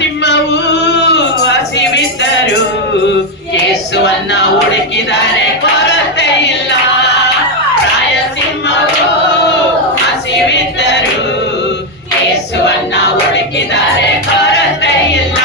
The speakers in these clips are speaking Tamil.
ಸಿಂಹವು ಹಸಿವಿದ್ದರು ಯೇಸುವನ್ನ ಹುಡುಕಿದರೆ ಕೊರತೆ ಇಲ್ಲ. ಪ್ರಾಯ ಸಿಂಹವು ಹಸಿವಿದ್ದರು ಯೇಸುವನ್ನ ಹುಡುಕಿದರೆ ಕೊರತೆ ಇಲ್ಲ.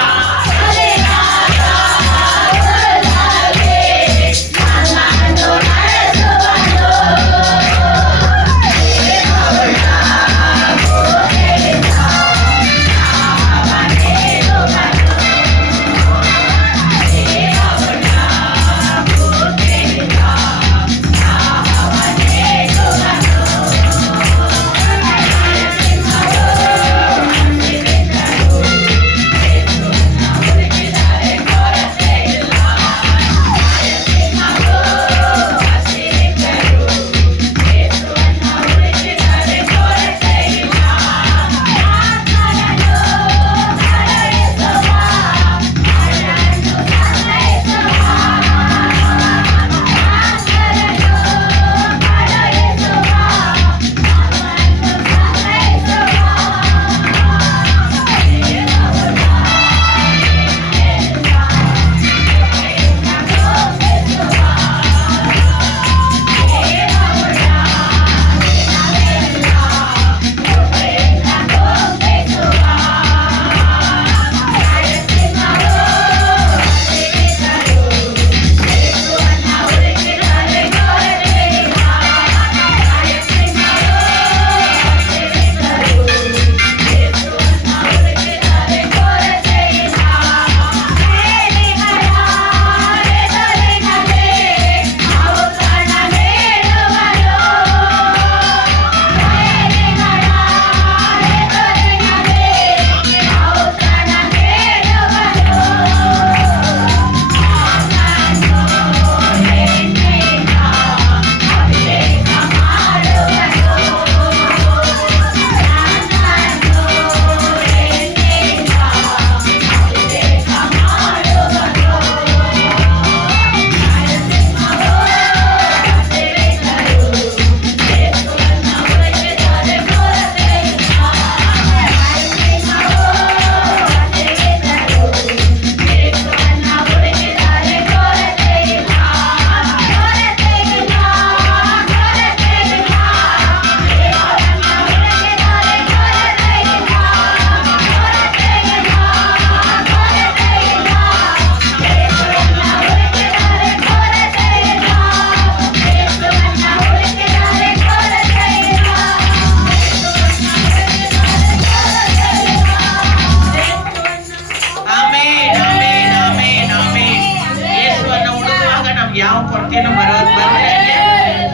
ಯಾವ ಕೊರತೆಯನ್ನು ಬಂದ್ರೆ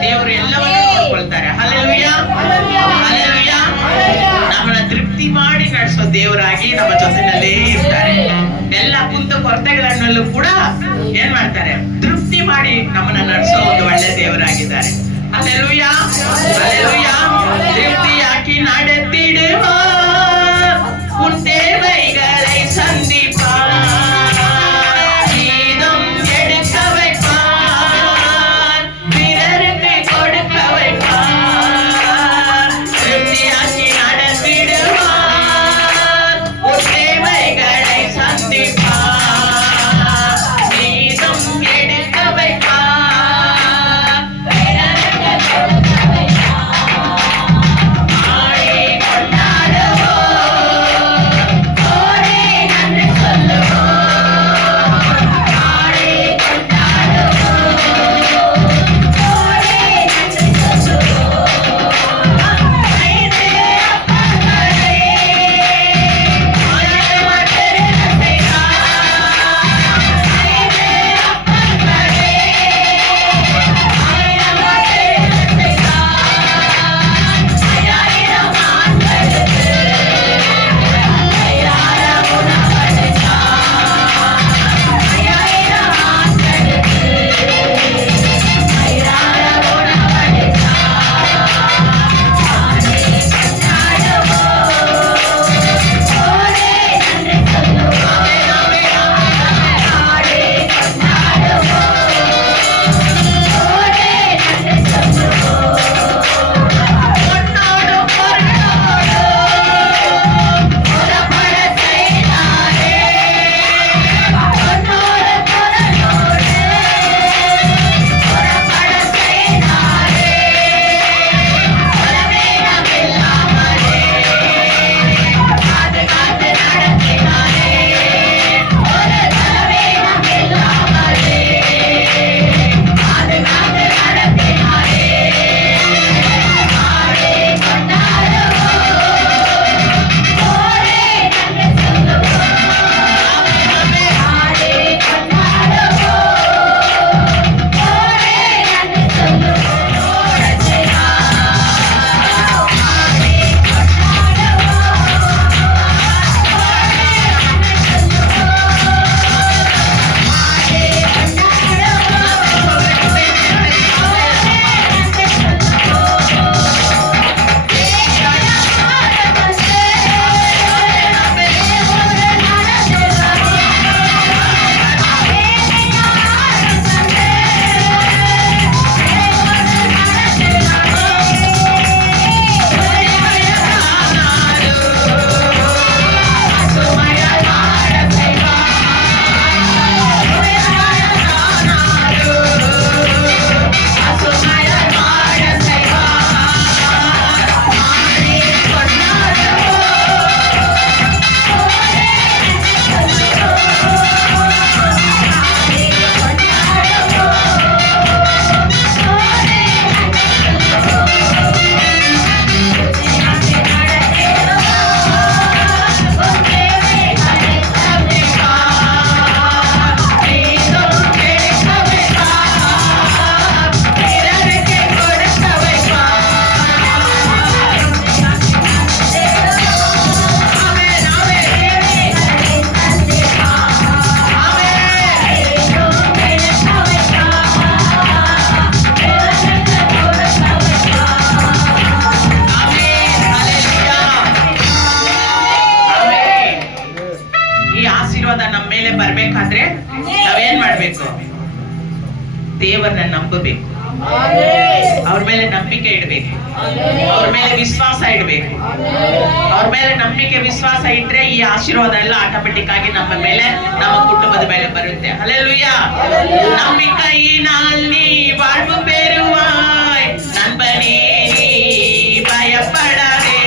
ದೇವರು ಎಲ್ಲವನ್ನೂ ನೋಡ್ಕೊಳ್ತಾರೆ. Hallelujah, hallelujah. ನಮ್ಮನ್ನ ತೃಪ್ತಿ ಮಾಡಿ ನಡೆಸೋ ದೇವರಾಗಿ ನಮ್ಮ ಜೊತೆನಲ್ಲೇ ಇರ್ತಾರೆ. ಎಲ್ಲ ಕುಂತ ಕೊರತೆಗಳನ್ನಲ್ಲೂ ಕೂಡ ಏನ್ ಮಾಡ್ತಾರೆ, ತೃಪ್ತಿ ಮಾಡಿ ನಮ್ಮನ್ನ ನಡೆಸೋ ಒಂದು ಒಳ್ಳೆ ದೇವರಾಗಿದ್ದಾರೆ. Hallelujah, hallelujah. ತೃಪ್ತಿ ಹಾಕಿ ನಡೆತ್ತಿಡುವ ಕುಂಟೆ ಬೈಗಲೈ ಸಂದೀಪ Hallelujah. ಈ ಆಶೀರ್ವಾದ ನಮ್ಮ ಮೇಲೆ ಬರ್ಬೇಕಾದ್ರೆ ನಾವೇನ್ ಮಾಡ್ಬೇಕು? ದೇವರನ್ನ ನಂಬಬೇಕು, ಅವ್ರ ಮೇಲೆ ನಂಬಿಕೆ ಇಡ್ಬೇಕು, ಅವ್ರ ಮೇಲೆ ವಿಶ್ವಾಸ ಇಡ್ಬೇಕು. ಅವ್ರ ಮೇಲೆ ನಂಬಿಕೆ ವಿಶ್ವಾಸ ಇಟ್ರೆ ಈ ಆಶೀರ್ವಾದ ಎಲ್ಲ ಆಟೋಮೆಟಿಕ್ ಆಗಿ ನಮ್ಮ ಮೇಲೆ, ನಮ್ಮ ಕುಟುಂಬದ ಮೇಲೆ ಬರುತ್ತೆ. ಹಲ್ಲೆಲೂಯಾ. ನಂಬಿಕೆಯಿனால் நீ வாழ்வு பெறுவாய் நண்பனே, நீ பயப்படாதே.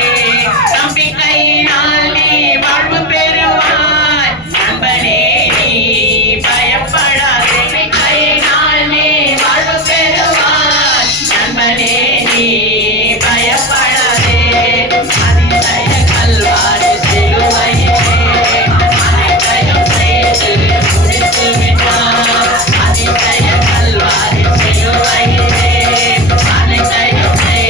நம்பிக்கையினால் நீ வாழ்வு பெறுவாய் நண்பனே, நீ பயப்படாதே. நம்பிக்கையினால் நீ வாழ்வு பெறுவாய் நண்பனே, நீ பயப்படாதே. அதிசய கல்வாரி சிலுவையிலே அனைத்தையும் செய்து முடித்து விட்டார். அதிசய கல்வாரி சிலுவையிலே அனைத்தையும் செய்து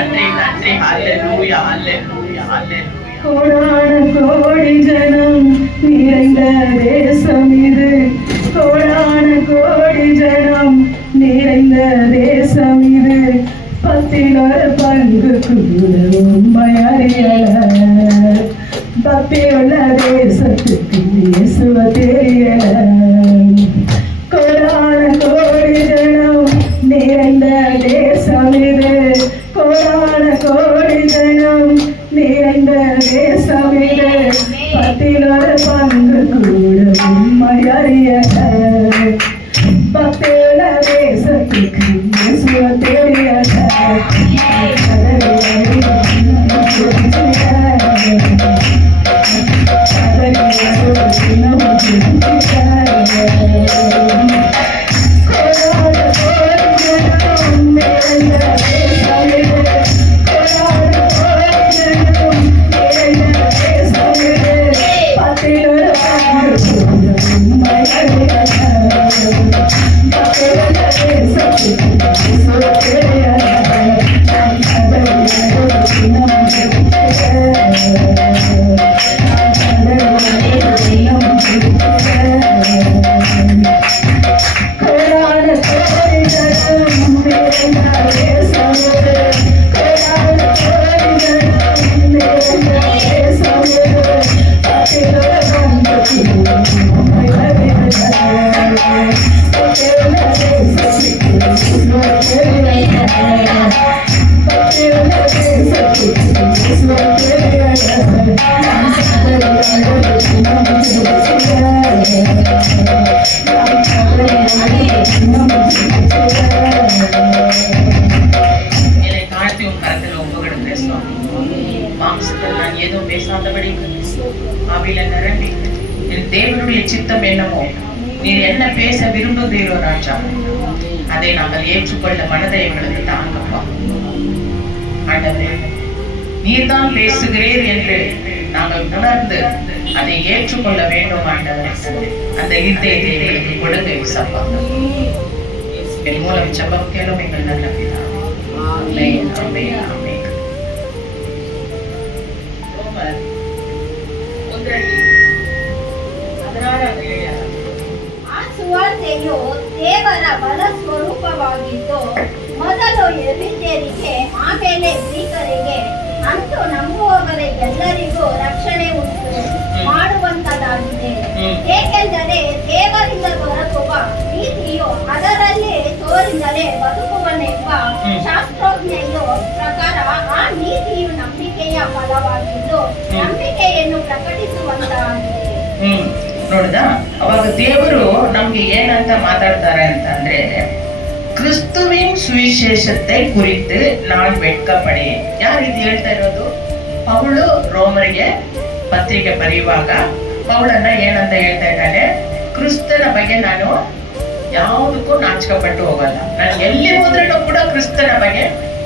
நன்றி நன்றி. ஹalleluya ஹalleluya ஹalleluya. கோடான கோடி ஜனம் நிறைந்த தேசம் இது, கோடான கோடி ஜனம் நிறைந்த தேசம் இது, 10 பங்கு கூட உண்மை அறியல, பக்தியுள்ள தேசத்துக்கு இயேசுவ தெரியல. கோடான கோடி ஜனம் நிறைந்த தேசம் இது, கோடான கோடி ஜனம் நிறைந்த தேசம் இது, 10 பங்கு கூட உண்மை அறியல, பக்தியுள்ள தேசத்துக்கு இயேசுவ தெரியல. மாம்சத்தில் நான் ஏதோ பேசாதபடி ஆவியில நிரம்பி என் தேவனுடைய சித்தம் என்னமோ நீர் என்ன பேச விரும்புகிறீரோ ராஜா, அதை நாங்கள் ஏற்றுக்கொள்ள மனதை எங்களுக்கு தாங்கப்பா. ஆண்டவரே, நீர்தான் பேசுகிறீர் என்று நாங்கள் உணர்ந்து அதை ஏற்றுக்கொள்ள வேண்டும் ஆண்டவரே. அந்த இதயத்தை எங்களுக்கு கொடுங்க இயேசப்பா. என் மூலம் ஜெபம் கேளும் எங்கள் நல்ல பிதாவே. ஆமென் ஆமென் ஆமென். ಆ ಸುವಾರ್ತೆಯು ದೇವರ ಬಲ ಸ್ವರೂಪವಾಗಿದ್ದು ಮೊದಲು ಯೆಹೂದ್ಯರಿಗೆ ಆಮೇಲೆ ಗ್ರೀಕರಿಗೆ ಅಂತೂ ನಂಬುವವರಿಗೆಲ್ಲರಿಗೂ ರಕ್ಷಣೆ ಉಂಟು ಮಾಡುವಂತದಾಗಿದೆ. ಏಕೆಂದರೆ ದೇವರಿಂದ ದೊರಕುವ ನೀತಿಯು ಅದರಲ್ಲಿ ತೋರಿದರೆ ಬದುಕುವನೆಂಬ ಶಾಸ್ತ್ರೋಜ್ಞೆಯು ಪ್ರಕಾರ ಆ ನೀತಿಯು ನಂಬಿಕೆಯ ಫಲವಾಗಿದ್ದು ನಂಬಿಕೆಯನ್ನು ಪ್ರಕಟಿಸುವಂತಾಗಿದೆ. ನೋಡಿದ ಅವಾಗ ದೇವರು ನಮ್ಗೆ ಏನಂತ ಮಾತಾಡ್ತಾರೆ ಅಂತಂದ್ರೆ, கிறிஸ்துவின் சுவிசேஷத்தை குறித்து நான் வெட்கப்பಡೇன். ಯಾರು ಇದು ಹೇಳ್ತಾ ಇರೋದು? ಪೌಲು ರೋಮರಿಗೆ ಪತ್ರಿಕೆ ಬರೆಯುವಾಗ ಪೌಲನ್ನ ಏನಂತ ಹೇಳ್ತಾ ಇದ್ದಾನೆ? ಕ್ರಿಸ್ತನ ಬಗ್ಗೆ ನಾನು ಯಾವುದಕ್ಕೂ ನಾಚಿಕೆಪಟ್ಟು ಹೋಗಲ್ಲ. ನಾನು ಎಲ್ಲಿ ಹೋದ್ರೂ ಕೂಡ ಕ್ರಿಸ್ತನ ಬಗ್ಗೆ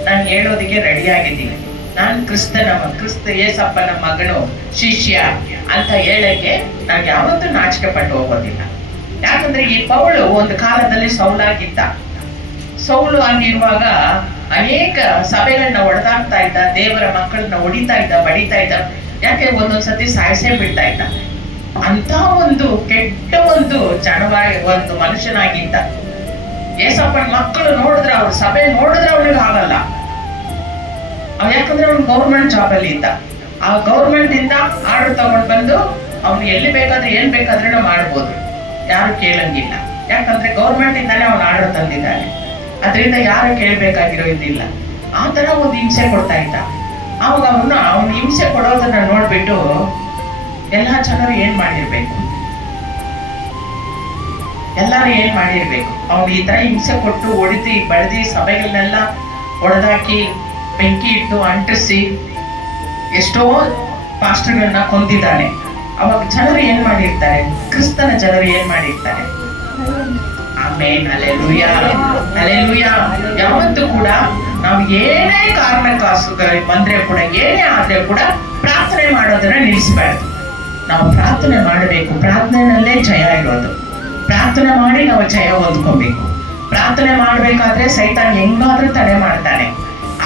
ನಾನು ಹೇಳೋದಿಕ್ಕೆ ರೆಡಿ ಆಗಿದ್ದೀನಿ. ನಾನು ಕ್ರಿಸ್ತ ಯೇಸಪ್ಪನ ಮಗನು ಶಿಷ್ಯ ಅಂತ ಹೇಳಕ್ಕೆ ನಾನು ಯಾವತ್ತೂ ನಾಚಿಕೆ ಪಟ್ಟು ಹೋಗೋದಿಲ್ಲ. ಯಾಕಂದ್ರೆ ಈ ಪೌಲು ಒಂದು ಕಾಲದಲ್ಲಿ ಸೌಲಾಗಿದ್ದ. ಸೌಲು ಆಗಿರುವಾಗ ಅನೇಕ ಸಭೆಗಳನ್ನ ಹೊಡೆದಾಡ್ತಾ ಇದ್ದ, ದೇವರ ಮಕ್ಕಳನ್ನ ಹೊಡಿತಾ ಇದ್ದ, ಬಡಿತಾ ಇದ್ದ. ಯಾಕೆ ಒಂದೊಂದ್ಸತಿ ಸಾಯಿಸೇ ಬಿಡ್ತಾ ಇದ್ದ. ಅಂತ ಒಂದು ಕೆಟ್ಟ ಒಂದು ಒಂದು ಮನುಷ್ಯನಾಗಿದ್ದ. ಯೇಸಪ್ಪನ ಮಕ್ಕಳು ನೋಡಿದ್ರೆ, ಅವ್ರ ಸಭೆ ನೋಡಿದ್ರೆ ಅವನಿಗೆ ಆಗಲ್ಲ. ಯಾಕಂದ್ರೆ ಅವ್ನು ಗೌರ್ಮೆಂಟ್ ಜಾಬ್ ಅಲ್ಲಿ ಇದ್ದ. ಆ ಗೌರ್ಮೆಂಟ್ ಇಂದ ಆರ್ಡರ್ ತಗೊಂಡು ಬಂದು ಅವ್ನು ಎಲ್ಲಿ ಬೇಕಾದ್ರೆ ಏನ್ ಬೇಕಾದ್ರೂ ಮಾಡ್ಬೋದು, ಯಾರು ಕೇಳಂಗಿಲ್ಲ. ಯಾಕಂದ್ರೆ ಗೌರ್ಮೆಂಟ್ ಇಂದಾನೆ ಅವ್ನು ಆರ್ಡರ್ ತಂದಿದ್ದಾನೆ. ಅದರಿಂದ ಯಾರು ಕೇಳ್ಬೇಕಾಗಿರೋ ಇದಿಲ್ಲ. ಆ ತರ ಒಂದು ಹಿಂಸೆ ಕೊಡ್ತಾ ಇದ್ದ. ಅವಾಗ ಅವನು ಹಿಂಸೆ ಕೊಡೋದನ್ನ ನೋಡ್ಬಿಟ್ಟು ಎಲ್ಲಾ ಜನರು ಏನ್ ಮಾಡಿರ್ಬೇಕು, ಎಲ್ಲಾರು ಏನ್ ಮಾಡಿರ್ಬೇಕು? ಅವ್ನು ಈ ತರ ಹಿಂಸೆ ಕೊಟ್ಟು ಹೊಡೆದಿ ಬಡ್ದಿ ಸಭೆಗಳನ್ನೆಲ್ಲ ಹೊಡೆದಾಕಿ ಬೆಂಕಿ ಇಟ್ಟು ಅಂಟಿಸಿ ಎಷ್ಟೋ ಪಾಸ್ಟರ್ಗಳನ್ನ ಕೊಂದಿದ್ದಾನೆ. ಅವಾಗ ಜನರು ಏನ್ ಮಾಡಿರ್ತಾರೆ? ಕ್ರಿಸ್ತನ ಜನರು ಏನ್ ಮಾಡಿರ್ತಾರೆ? Amen, hallelujah hallelujah. ಯಾವತ್ತೂ ಕೂಡ ನಾವು ಏನೇ ಕಾರಣಕ್ಕಾಗಿ ಬಂದ್ರೆ ಕೂಡ, ಏನೇ ಆದ್ರೆ ಕೂಡ ಪ್ರಾರ್ಥನೆ ಮಾಡೋದನ್ನ ನಿಲ್ಲಿಸಬಾರ್ದು. ನಾವು ಪ್ರಾರ್ಥನೆ ಮಾಡಬೇಕು. ಪ್ರಾರ್ಥನೆಯಲ್ಲೇ ಜಯ ಇರೋದು. ಪ್ರಾರ್ಥನೆ ಮಾಡಿ ನಾವು ಜಯ ಹೊಂದ್ಕೋಬೇಕು. ಪ್ರಾರ್ಥನೆ ಮಾಡ್ಬೇಕಾದ್ರೆ ಸೈತಾನ್ ಹೆಂಗಾದ್ರೂ ತಡೆ ಮಾಡ್ತಾನೆ.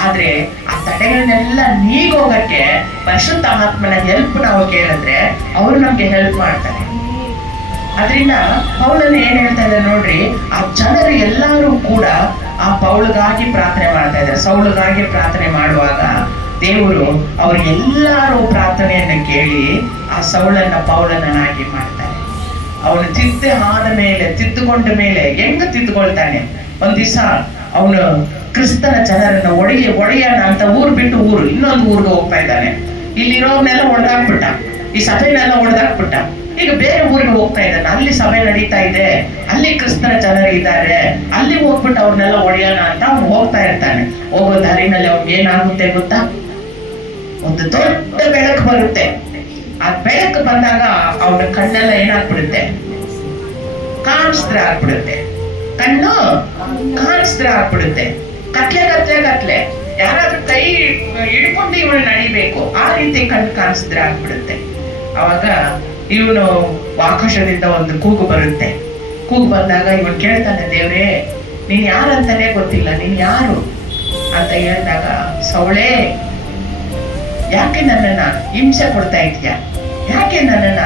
ಆದ್ರೆ ಆ ತಡೆಗಳನ್ನೆಲ್ಲ ನೀಗೋಗಕ್ಕೆ ಪರಿಶುದ್ಧ ಆತ್ಮನ ಹೆಲ್ಪ್ ನಾವು ಕೇಳಿದ್ರೆ ಅವ್ರು ನಮ್ಗೆ ಹೆಲ್ಪ್ ಮಾಡ್ತಾರೆ. ಅದರಿಂದ ಪೌಲನ ಏನ್ ಹೇಳ್ತಾ ಇದ್ದಾರೆ ನೋಡ್ರಿ, ಆ ಜನರು ಎಲ್ಲರೂ ಕೂಡ ಆ ಪೌಲಗಾಗಿ ಪ್ರಾರ್ಥನೆ ಮಾಡ್ತಾ ಇದ್ದಾರೆ. ಸೌಲಗಾಗಿ ಪ್ರಾರ್ಥನೆ ಮಾಡುವಾಗ ದೇವರು ಅವ್ರಿಗೆಲ್ಲರೂ ಪ್ರಾರ್ಥನೆಯನ್ನ ಕೇಳಿ ಆ ಸೌಲನ್ನ ಪೌಲನನ್ನಾಗಿ ಮಾಡ್ತಾರೆ. ಅವನು ತಿದ್ದುಕೊಂಡ ಮೇಲೆ ಹೆಂಗ ತಿದ್ದುಕೊಳ್ತಾನೆ, ಒಂದ್ ದಿವಸ ಅವನು ಕ್ರಿಸ್ತನ ಜನರನ್ನ ಒಡೆಯನ ಅಂತ ಊರ್ ಬಿಟ್ಟು ಇನ್ನೊಂದು ಊರಿಗೆ ಹೋಗ್ತಾ ಇದ್ದಾನೆ. ಇಲ್ಲಿರೋರ್ನೆಲ್ಲ ಹೊಡೆದಾಕ್ಬಿಟ್ಟ, ಈ ಸಭೆನೆಲ್ಲ ಹೊಡೆದಾಕ್ಬಿಟ್ಟ. ಈಗ ಬೇರೆ ಊರಿಗೆ ಹೋಗ್ತಾ ಇದ್ದಾನೆ. ಅಲ್ಲಿ ಸಭೆ ನಡೀತಾ ಇದೆ, ಅಲ್ಲಿ ಕ್ರಿಸ್ತನ ಜನರು ಇದ್ದಾರೆ, ಅಲ್ಲಿ ಹೋಗ್ಬಿಟ್ಟು ಅವ್ರನ್ನೆಲ್ಲ ಒಡೆಯೋಣ ಅಂತ ಅವ್ನು ಹೋಗ್ತಾ ಇರ್ತಾನೆ. ಹೋಗೋ ದಾರಿನಲ್ಲಿ ಅವ್ನಿಗೆ ಏನಾಗುತ್ತೆ ಗೊತ್ತಾ, ಒಂದು ದೊಡ್ಡ ಬೆಳಕು ಬರುತ್ತೆ. ಆ ಬೆಳಕು ಬಂದಾಗ ಅವನ ಕಣ್ಣೆಲ್ಲ ಏನಾಗ್ಬಿಡುತ್ತೆ, ಕಾಣಿಸ್ತ್ರ ಆಗ್ಬಿಡುತ್ತೆ. ಕಣ್ಣು ಕಾಣಿಸ್ತ್ರ ಆಗ್ಬಿಡುತ್ತೆ. ಕತ್ಲೆ ಯಾರಾದ್ರೂ ಕೈ ಹಿಡ್ಕೊಂಡು ಇವನು ನಡಿಬೇಕು, ಆ ರೀತಿ ಕಣ್ಣು ಕಾಣಿಸ್ತ್ರ ಆಗ್ಬಿಡುತ್ತೆ. ಅವಾಗ ಇವನು ಆಕಾಶದಿಂದ ಒಂದು ಕೂಗು ಬರುತ್ತೆ. ಕೂಗು ಬಂದಾಗ ಇವನು ಕೇಳ್ತಾನೆ, ದೇವ್ರೇ ನೀನ್ ಯಾರಂತಾನೆ ಗೊತ್ತಿಲ್ಲ, ನೀನ್ ಯಾರು ಅಂತ ಹೇಳಿದಾಗ, ಸೌಳೆ ಯಾಕೆ ನನ್ನನ್ನ ಹಿಂಸೆ ಕೊಡ್ತಾ ಇದೀಯ, ಯಾಕೆ ನನ್ನನ್ನ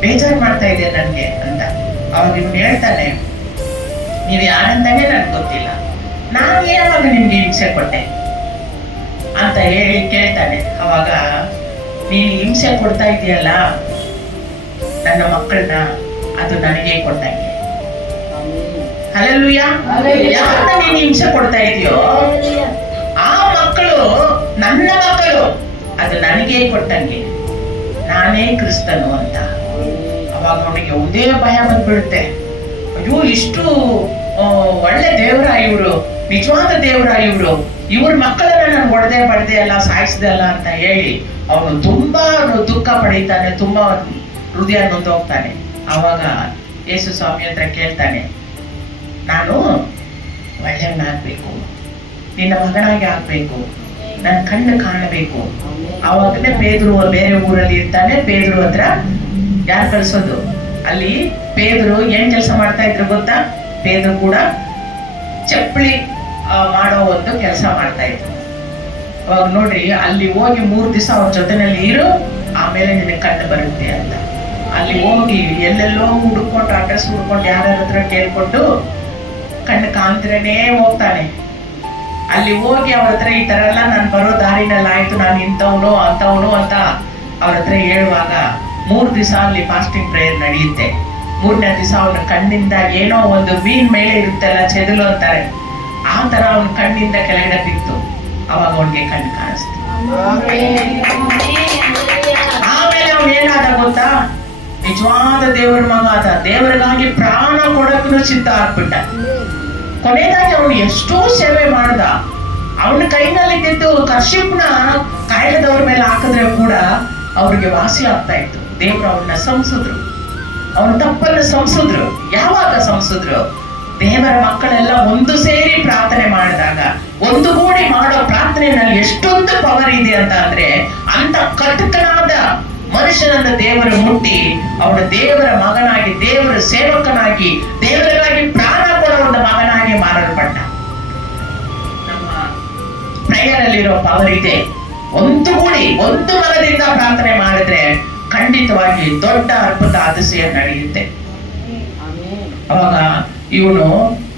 ಬೇಜಾರು ಮಾಡ್ತಾ ಇದೆಯಾ ನನ್ಗೆ ಅಂತ. ಅವಾಗ ಇವನು ಹೇಳ್ತಾನೆ, ನೀವು ಯಾರಂತಾನೆ ನನ್ಗೆ ಗೊತ್ತಿಲ್ಲ, ನಾನು ಯಾವಾಗ ನಿಮ್ಗೆ ಹಿಂಸೆ ಕೊಟ್ಟೆ ಅಂತ ಹೇಳಿ ಕೇಳ್ತಾನೆ. ಅವಾಗ ನೀನು ಹಿಂಸೆ ಕೊಡ್ತಾ ಇದೆಯಲ್ಲ ನನ್ನ ಮಕ್ಕಳನ್ನ, ಅದು ನನಗೆ ಕೊಟ್ಟಂಗೆ. ಹಲ್ಲೆಲೂಯಾ. ಯಾರನ್ನ ನೀನು ಹಿಂಸೆ ಕೊಡ್ತಾ ಇದೆಯೋ ಆ ಮಕ್ಕಳು ನನ್ನ ಮಕ್ಕಳು, ಅದು ನನಗೆ ಕೊಟ್ಟಂಗೆ, ನಾನೇ ಕ್ರಿಸ್ತನು ಅಂತ. ಅವಾಗ ಅವನಿಗೆ ಒಂದೇ ಭಯ ಬಂದ್ಬಿಡುತ್ತೆ. ಅಯ್ಯೋ, ಇಷ್ಟು ಒಳ್ಳೆ ದೇವರ ಇವರು, ನಿಜವಾದ ದೇವರ ಇವರು, ಇವ್ರ ಮಕ್ಕಳನ್ನ ನಾನು ಬಡ್ದೆ ಅಲ್ಲ, ಸಾಯಿಸ್ದೆ ಅಲ್ಲ ಅಂತ ಹೇಳಿ ಅವನು ತುಂಬಾ ದುಃಖ ಪಡೀತಾನೆ, ತುಂಬಾ ಹೃದಯ ನೊಂದು ಹೋಗ್ತಾನೆ. ಅವಾಗ ಯೇಸು ಸ್ವಾಮಿ ಹತ್ರ ಕೇಳ್ತಾನೆ, ನಾನು ಒಳ್ಳೆಯವನಾಗ್ಬೇಕು, ನಿನ್ನ ಮಗನಾಗಿ ಆಗ್ಬೇಕು, ನನ್ನ ಕಣ್ಣು ಕಾಣಬೇಕು. ಅವಾಗಲೇ ಪೇದ್ರು ಬೇರೆ ಊರಲ್ಲಿ ಇರ್ತಾನೆ. ಪೇದ್ರು ಹತ್ರ ಯಾರು ಕಳ್ಸೋದು, ಅಲ್ಲಿ ಪೇದ್ರು ಏನ್ ಕೆಲಸ ಮಾಡ್ತಾ ಇದ್ರು ಗೊತ್ತಾ, ಪೇದ್ರು ಕೂಡ ಚಪ್ಪಲಿ ಮಾಡೋ ಒಂದು ಕೆಲಸ ಮಾಡ್ತಾ ಇದ್ರು. ಅವಾಗ ನೋಡ್ರಿ, ಅಲ್ಲಿ ಹೋಗಿ 3 ದಿವಸ ಅವ್ರ ಜೊತೆನಲ್ಲಿ ಇರು, ಆಮೇಲೆ ನಿನಗೆ ಕಣ್ಣು ಬರುತ್ತೆ ಅಂತ. ಅಲ್ಲಿ ಹೋಗಿ ಎಲ್ಲೆಲ್ಲೋ ಹುಡ್ಕೊಂಡು ಅಡ್ರೆಸ್ ಹುಡ್ಕೊಂಡು ಯಾರ ಹತ್ರ ಕೇಳ್ಕೊಂಡು ಕಣ್ಣು ಕಾಣ್ತಿರನೇ ಹೋಗ್ತಾನೆ. ಅಲ್ಲಿ ಹೋಗಿ ಅವ್ರ ಹತ್ರ ಈ ತರ ಎಲ್ಲ ನಾನು ಬರೋ ದಾರಿನಲ್ಲಿ ಆಯ್ತು, ನಾನು ಇಂಥವನು ಅಂತವನು ಅಂತ ಅವ್ರ ಹತ್ರ ಹೇಳುವಾಗ 3 ದಿವಸ ಅಲ್ಲಿ ಫಾಸ್ಟಿಂಗ್ ಪ್ರೇಯರ್ ನಡೆಯುತ್ತೆ. 3ನೇ ದಿವಸ ಅವನ ಕಣ್ಣಿಂದ ಏನೋ ಒಂದು ಮೀನ್ ಮೇಲೆ ಇರುತ್ತಲ್ಲ, ಚೆದಲು ಅಂತಾರೆ, ಆ ತರ ಅವನ ಕಣ್ಣಿಂದ ಕೆಳಗಡೆ ಬಿತ್ತು. ಅವಾಗ ಅವನಿಗೆ ಕಣ್ಣು ಕಾಣಿಸ್ತು. ಆಮೇಲೆ ಅವನು ಏನಾದ ಗೊತ್ತಾ, ನಿಜವಾದ ದೇವರ ಮಗ ಆದ, ದೇವರಿಗಾಗಿ ಪ್ರಾಣ ಕೊಡಕ್ಕೂ ಸಿದ್ಧ ಆಗ್ಬಿಟ್ಟ. ಕೊನೆಯದಾಗಿ ಅವನು ಎಷ್ಟೋ ಸೇವೆ ಮಾಡ್ದ. ಅವನ ಕೈನಲ್ಲಿದ್ದು ಕರ್ಷಿಪ್ನ ಕಾಯಿಲೆದವ್ರ ಮೇಲೆ ಹಾಕಿದ್ರೆ ಕೂಡ ಅವ್ರಿಗೆ ವಾಸಿ ಆಗ್ತಾ ಇತ್ತು. ದೇವರು ಅವನ್ನ ಸಂಸಿದ್ರು, ಅವನ ತಪ್ಪನ್ನು ಸಂಸಿದ್ರು. ಯಾವಾಗ ಸಂಸಿದ್ರು, ದೇವರ ಮಕ್ಕಳೆಲ್ಲ ಒಂದು ಸೇರಿ ಪ್ರಾರ್ಥನೆ ಮಾಡಿದಾಗ, ಒಂದುಗೂಡಿ ಮಾಡೋ ಪ್ರಾರ್ಥನೆಯಲ್ಲಿ ಎಷ್ಟೊಂದು ಪವರ್ ಇದೆ ಅಂತ ಅಂದ್ರೆ, ಅಂತ ಕಟಕನಾದ ಮನುಷ್ಯನನ್ನ ದೇವರು ಮುಟ್ಟಿ ಅವನ ದೇವರ ಮಗನಾಗಿ, ದೇವರ ಸೇವಕನಾಗಿ, ದೇವರಿಗಾಗಿ ಪ್ರಾಣ ಕೊಡೋ ಒಂದು ಮಗನಾಗಿ ಮಾರಲ್ಪಟ್ಟ. ನಮ್ಮ ಪ್ರೇಯರ್ ಅಲ್ಲಿರೋ ಪವರ್ ಇದೆ. ಒಂದುಗೂಡಿ ಒಂದು ಮನದಿಂದ ಪ್ರಾರ್ಥನೆ ಮಾಡಿದ್ರೆ ಖಂಡಿತವಾಗಿ ದೊಡ್ಡ ಅದ್ಭುತ அதிசಯ ನಡೆಯುತ್ತೆ. ಅವಾಗ ಇವನು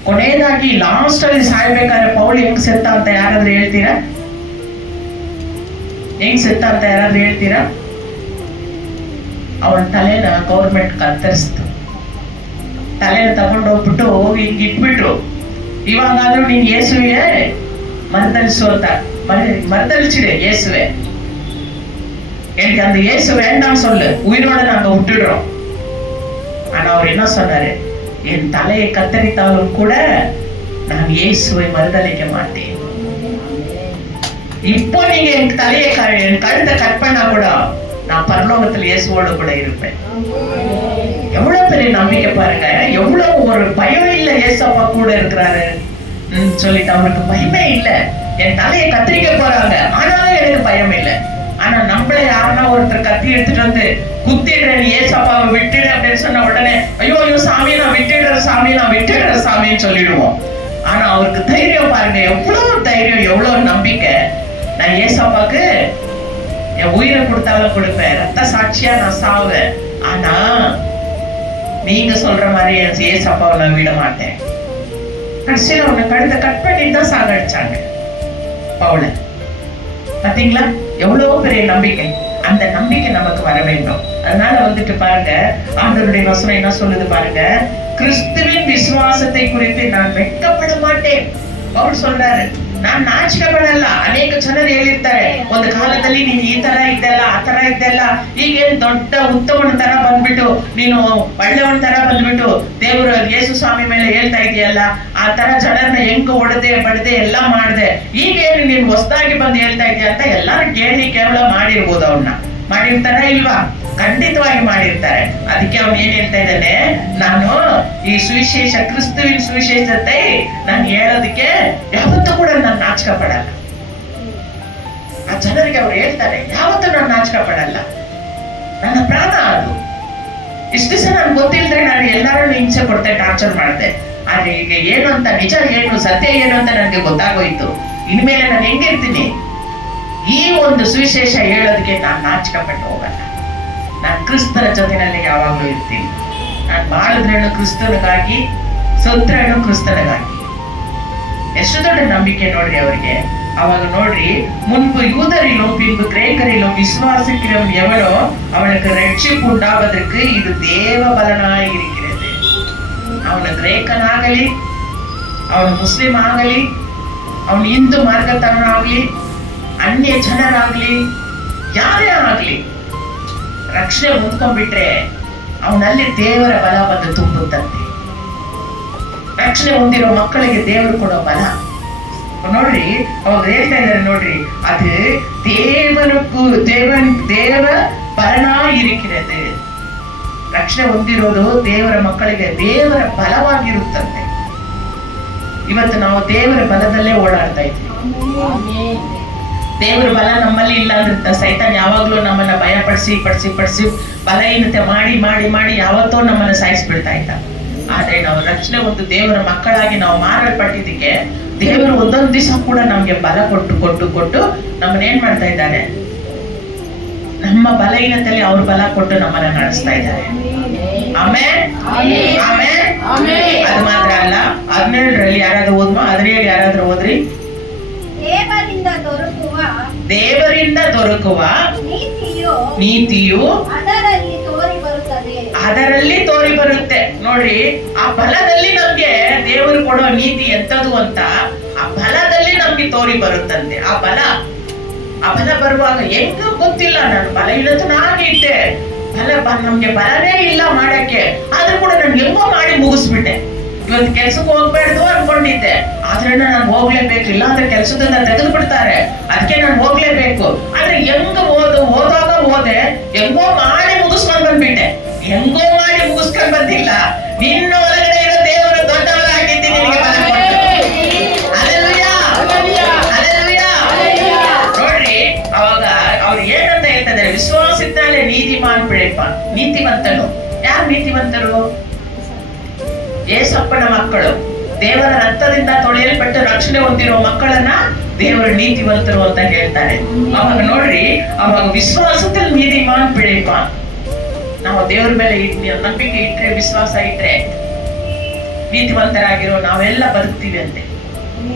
ಕೊನೆಯದಾಗಿ ಲಾಸ್ಟ್ ಅಲ್ಲಿ ಸಾಯ್ಬೇಕಾದ್ರೆ ಪೌಲ್ ಹೆಂಗ್ ಸೆತ್ತ ಅಂತ ಯಾರಾದ್ರೂ ಹೇಳ್ತೀರಾ? ಹೆಂಗ್ ಸೆತ್ತ ಅಂತ ಯಾರಾದ್ರೂ ಹೇಳ್ತೀರಾ? ಅವನ ತಲೆನ ಗೌರ್ಮೆಂಟ್ ಕತ್ತರಿಸ್ತು. ತಲೆನ ತಗೊಂಡೋಗ್ಬಿಟ್ಟು ಹಿಂಗ್ ಇಟ್ಬಿಟ್ರು. ಇವಾಗಾದ್ರೂ ನೀನ್ ಯೇಸುವೆ மறுதலிச்சு மறுதலிச்சிடு இயேசுவே, எனக்கு அந்த இயேசு வேண்டாம் சொல்லு, உயிரோட நாங்க விட்டுடுறோம். ஆனா அவர் என்ன சொன்னாரு, என் தலையை கத்தரித்தாலும் கூட நான் இயேசுவை மறுதலிக்க மாட்டேன். இப்போ நீங்க என் தலையை என் கழுத்தை கட் பண்ணா கூட நான் பரலோகத்தில் இயேசுவோட கூட இருப்பேன். எவ்வளவு பெரிய நம்பிக்கை பாருங்க, எவ்வளவு ஒரு பயம் இல்ல, இயேசப்பா கூட இருக்கிறாரு சொல்லிட்டு அவருக்கு பயமே இல்ல. என் தலையை கத்திரிக்க போறாங்க, ஆனாலும் எனக்கு பயம் இல்லை. ஆனா நம்மள யாருன்னா ஒருத்தர் கத்தி எடுத்துட்டு வந்து குத்திடுறேன், ஏசப்பாவை விட்டுடு அப்படின்னு சொன்ன உடனே ஐயோ ஐயோ சாமி நான் விட்டுடுறேன், சாமி நான் விட்டுடுறேன் சாமின்னு சொல்லிடுவோம். ஆனா அவருக்கு தைரியம் பாருங்க, எவ்வளவு தைரியம், எவ்வளவு நம்பிக்கை. நான் ஏசப்பாக்கு என் உயிரை கொடுத்தாலும் கொடுப்பேன், ரத்த சாட்சியா நான் சாவேன், ஆனா நீங்க சொல்ற மாதிரி ஏசப்பாவை நான் விட மாட்டேன். கடைசியில அவனை கழுத்தை கட் பண்ணிட்டு தான் சாகடிச்சாங்க பவுல. பாத்தீங்களா எவ்வளவு பெரிய நம்பிக்கை. அந்த நம்பிக்கை நமக்கு வர வேண்டும். அதனால வந்துட்டு பாருங்க, ஆண்டவருடைய வசனம் என்ன சொல்லுது பாருங்க, கிறிஸ்துவின் விசுவாசத்தை குறித்து நான் வெட்கப்பட மாட்டேன் பவுல் சொல்றாரு. ನಾನ್ ನಾಚಿಕೆ ಪಡಲ್ಲ. ಅನೇಕ ಜನರು ಹೇಳಿರ್ತಾರೆ, ಒಂದು ಕಾಲದಲ್ಲಿ ನೀನು ಈ ತರ ಇದ್ದಲ್ಲ, ಆ ತರ ಇದ್ದಲ್ಲ, ಈಗೇನು ದೊಡ್ಡ ಉತ್ತಮನ ತರ ಬಂದ್ಬಿಟ್ಟು, ನೀನು ಒಳ್ಳೆಯವನ ತರ ಬಂದ್ಬಿಟ್ಟು ದೇವರು ಯೇಸು ಸ್ವಾಮಿ ಮೇಲೆ ಹೇಳ್ತಾ ಇದೆಯಲ್ಲ, ಆ ತರ ಜನರನ್ನ ಹೆಂಗ್ ಹೊಡೆದೆ ಬಡದೆ ಎಲ್ಲ ಮಾಡಿದೆ, ಈಗೇನು ನೀನು ಹೊಸದಾಗಿ ಬಂದು ಹೇಳ್ತಾ ಇದೆಯಾ ಅಂತ ಎಲ್ಲಾರು ಕೇಳಿ ಕೇವಲ ಮಾಡಿರ್ಬೋದು. ಅವನ್ನ ಮಾಡಿರ್ತಾರ ಇಲ್ವಾ? ಖಂಡಿತವಾಗಿ ಮಾಡಿರ್ತಾರೆ. ಅದಕ್ಕೆ ಅವನು ಏನ್ ಹೇಳ್ತಾ ಇದ್ದಾನೆ, ನಾನು ಈ ಸುವಿಶೇಷ, ಕ್ರಿಸ್ತುವಿನ ಸುವಿಶೇಷತೆ ನಾನು ಹೇಳೋದಕ್ಕೆ ಯಾವತ್ತೂ ಕೂಡ ನಾನು ನಾಚಿಕೆ ಪಡಲ್ಲ. ಆ ಜನರಿಗೆ ಅವ್ರು ಹೇಳ್ತಾರೆ, ಯಾವತ್ತೂ ನಾನು ನಾಚಿಕೆ ಪಡಲ್ಲ, ನನ್ನ ಪ್ರಾಣ ಅದು. ಇಷ್ಟು ದಿವಸ ನನ್ಗೆ ಗೊತ್ತಿಲ್ಲದೆ ನಾನು ಎಲ್ಲಾರು ಹಿಂಸೆ ಕೊಡ್ತೆ, ಟಾರ್ಚರ್ ಮಾಡಿದೆ. ಆದ್ರೆ ಈಗ ಏನು ಅಂತ, ನಿಜ ಏನು, ಸತ್ಯ ಏನು ಅಂತ ನನಗೆ ಗೊತ್ತಾಗೋಯ್ತು. ಇನ್ಮೇಲೆ ನಾನು ಹೆಂಗಿರ್ತೀನಿ, ಈ ಒಂದು ಸುವಿಶೇಷ ಹೇಳೋದಕ್ಕೆ ನಾನು ನಾಚಿಕೆ ಪಟ್ಟು ಹೋಗಲ್ಲ. ನಾನು ಕ್ರಿಸ್ತರ ಜೊತೆನಲ್ಲಿ ಯಾವಾಗಲೂ ಇರ್ತೀನಿ. ನಾನು ಬಾಳಿದ್ರೇನು ಕ್ರಿಸ್ತನಿಗಾಗಿ, ಸತ್ರೇನು ಕ್ರಿಸ್ತನಿಗಾಗಿ. ಎಷ್ಟು ದೊಡ್ಡ ನಂಬಿಕೆ ನೋಡ್ರಿ ಅವರಿಗೆ. ಅವಾಗ ನೋಡ್ರಿ, முன்பு யூதரிலும் பின்பு கிரேக்கரிலும் விசுவாசிக்கிறவன் எவனோ அவனுக்கு ரட்சிப்பு உண்டாவதற்கு இது தேவ பலனாய் இருக்கிறது. ಅವನು ಗ್ರೇಕನಾಗಲಿ, ಅವನು ಮುಸ್ಲಿಂ ಆಗಲಿ, ಅವನು ಹಿಂದೂ ಮಾರ್ಗದವನಾಗ್ಲಿ, ಅನ್ಯ ಜನರಾಗ್ಲಿ, ಯಾರೇ ಆಗ್ಲಿ, ರಕ್ಷಣೆ ಹೊಂದ್ಕೊಂಡ್ಬಿಟ್ರೆ ಅವನಲ್ಲಿ ದೇವರ ಬಲ ಬಂದು ತುಂಬುತ್ತಂತೆ. ರಕ್ಷಣೆ ಹೊಂದಿರೋ ಮಕ್ಕಳಿಗೆ ದೇವರು ಕೊಡೋ ಬಲ ನೋಡ್ರಿ. ಅವಾಗ ಹೇಳ್ತಾ ಇದ್ದಾರೆ ನೋಡ್ರಿ, ಅದು ದೇವ ಬಲನಾ ಇರಿಕ್ಕಿರದು. ರಕ್ಷಣೆ ಹೊಂದಿರೋದು ದೇವರ ಮಕ್ಕಳಿಗೆ ದೇವರ ಬಲವಾಗಿರುತ್ತಂತೆ. ಇವತ್ತು ನಾವು ದೇವರ ಬಲದಲ್ಲೇ ಓಡಾಡ್ತಾ ಇದ್ದೀವಿ. ದೇವರ ಬಲ ನಮ್ಮಲ್ಲಿ ಇಲ್ಲ ಅಂದ್ರೆ ಸೈತಾನ್ ಯಾವಾಗ್ಲೂ ನಮ್ಮನ್ನ ಭಯ ಪಡಿಸಿ ಬಲಹೀನತೆ ಮಾಡಿ ಯಾವತ್ತೋ ನಮ್ಮನ್ನ ಸಾಯಿಸ್ಬಿಡ್ತಾ ಇದ್ದ. ಆದ್ರೆ ನಾವು ರಕ್ಷಣೆ ಒಂದು ದೇವರ ಮಕ್ಕಳಾಗಿ ನಾವು ಮಾರಲ್ಪಟ್ಟಿದ್ದಕ್ಕೆ ದೇವರು ಒಂದೊಂದು ದಿವಸ ಕೂಡ ನಮ್ಗೆ ಬಲ ಕೊಟ್ಟು ನಮ್ಮನ್ನ ಏನ್ ಮಾಡ್ತಾ ಇದ್ದಾರೆ, ನಮ್ಮ ಬಲಹೀನತೆಯಲ್ಲಿ ಅವ್ರ ಬಲ ಕೊಟ್ಟು ನಮ್ಮನ್ನ ನಡೆಸ್ತಾ ಇದ್ದಾರೆ. ಆಮೇಲೆ ಅದು ಮಾತ್ರ ಅಲ್ಲ, 17ರಲ್ಲಿ ಯಾರಾದ್ರೂ ಓದ್ಮಾ, 17 ಯಾರಾದ್ರೂ ಓದ್ರಿ. ದೇವರಿಂದ ದೊರಕುವ ನೀತಿಯು ಅದರಲ್ಲಿ ತೋರಿ ಬರುತ್ತೆ. ನೋಡ್ರಿ, ಆ ಬಲದಲ್ಲಿ ನಮ್ಗೆ ದೇವರು ಕೊಡೋ ನೀತಿ ಎಂತದು ಅಂತ ಆ ಬಲದಲ್ಲಿ ನಮ್ಗೆ ತೋರಿ ಬರುತ್ತಂತೆ. ಆ ಬಲ ಬರುವಾಗ ಹೆಂಗ ಗೊತ್ತಿಲ್ಲ, ನಾನು ಬಲಹೀನತನಾಗಿ ಇದ್ದೆ, ನಮ್ಗೆ ಬಲನೇ ಇಲ್ಲ ಮಾಡಕ್ಕೆ, ಆದ್ರೂ ಕೂಡ ನಾನು ಹೆಂಗೋ ಮಾಡಿ ಮುಗಿಸ್ಬಿಟ್ಟೆ. ಇವತ್ತು ಕೆಲ್ಸಕ್ಕೆ ಹೋಗ್ಬೇಡ್ದು ಅನ್ಕೊಂಡಿದ್ದೆ, ಆದ್ರೆ ನಾನು ಹೋಗ್ಲೇಬೇಕು, ಇಲ್ಲ ಅಂದ್ರೆ ಕೆಲ್ಸದಿಂದ ತೆಗೆದು ಬಿಡ್ತಾರೆ, ಅದಕ್ಕೆ ನಾನು ಹೋಗ್ಲೇಬೇಕು. ಆದ್ರೆ ಓದಾಗ ಹೋದೆ, ಹೆಂಗೋ ಮಾಡಿ ಮುಗಿಸ್ಕೊಂಡ್ ಬಂದ್ಬಿಟ್ಟೆ. ಹೆಂಗೋ ಮಾಡಿ ಮುಗಿಸ್ಕೊಂಡ್ ಬಂದಿಲ್ಲ, ನಿನ್ನ ಒಳಗಡೆ ಇರೋ ದೇವರು ದೊಡ್ಡವರಾಗಿದ್ದಿ, ನಿನಗೆ ಬಲ ಕೊಟ್ಟು. ನೋಡ್ರಿ, ಅವಾಗ ಅವ್ರು ಏನಂತ ಹೇಳ್ತಾ ಇದ್ದಾರೆ, ವಿಶ್ವಾಸಿದ್ದಾನೆ ನೀತಿಮಾನ್ ಪಿಳೆಪ್ಪ. ನೀತಿವಂತನು ಯಾರು? ನೀತಿವಂತರು ಏಸಪ್ಪನ ಮಕ್ಕಳು, ದೇವರ ರಕ್ತದಿಂದ ತೊಳೆಯಲ್ಪಟ್ಟು ರಕ್ಷಣೆ ಹೊಂದಿರುವ ಮಕ್ಕಳನ್ನ ದೇವರ ನೀತಿವಂತರು ಅಂತ ಹೇಳ್ತಾರೆ. ಅವಾಗ ನೋಡ್ರಿ, ಅವಾಗ ವಿಶ್ವಾಸದಲ್ಲಿ ನೀತಿಮಾನ್ ಪಿಳೆಪ್ಪ. ನಾವು ದೇವರ ಮೇಲೆ ನಂಬಿಕೆ ಇಟ್ರೆ, ವಿಶ್ವಾಸ ಇಟ್ರೆ ನೀತಿವಂತರಾಗಿರೋ ನಾವೆಲ್ಲ ಬದುಕ್ತೀವಿ ಅಂತೆ.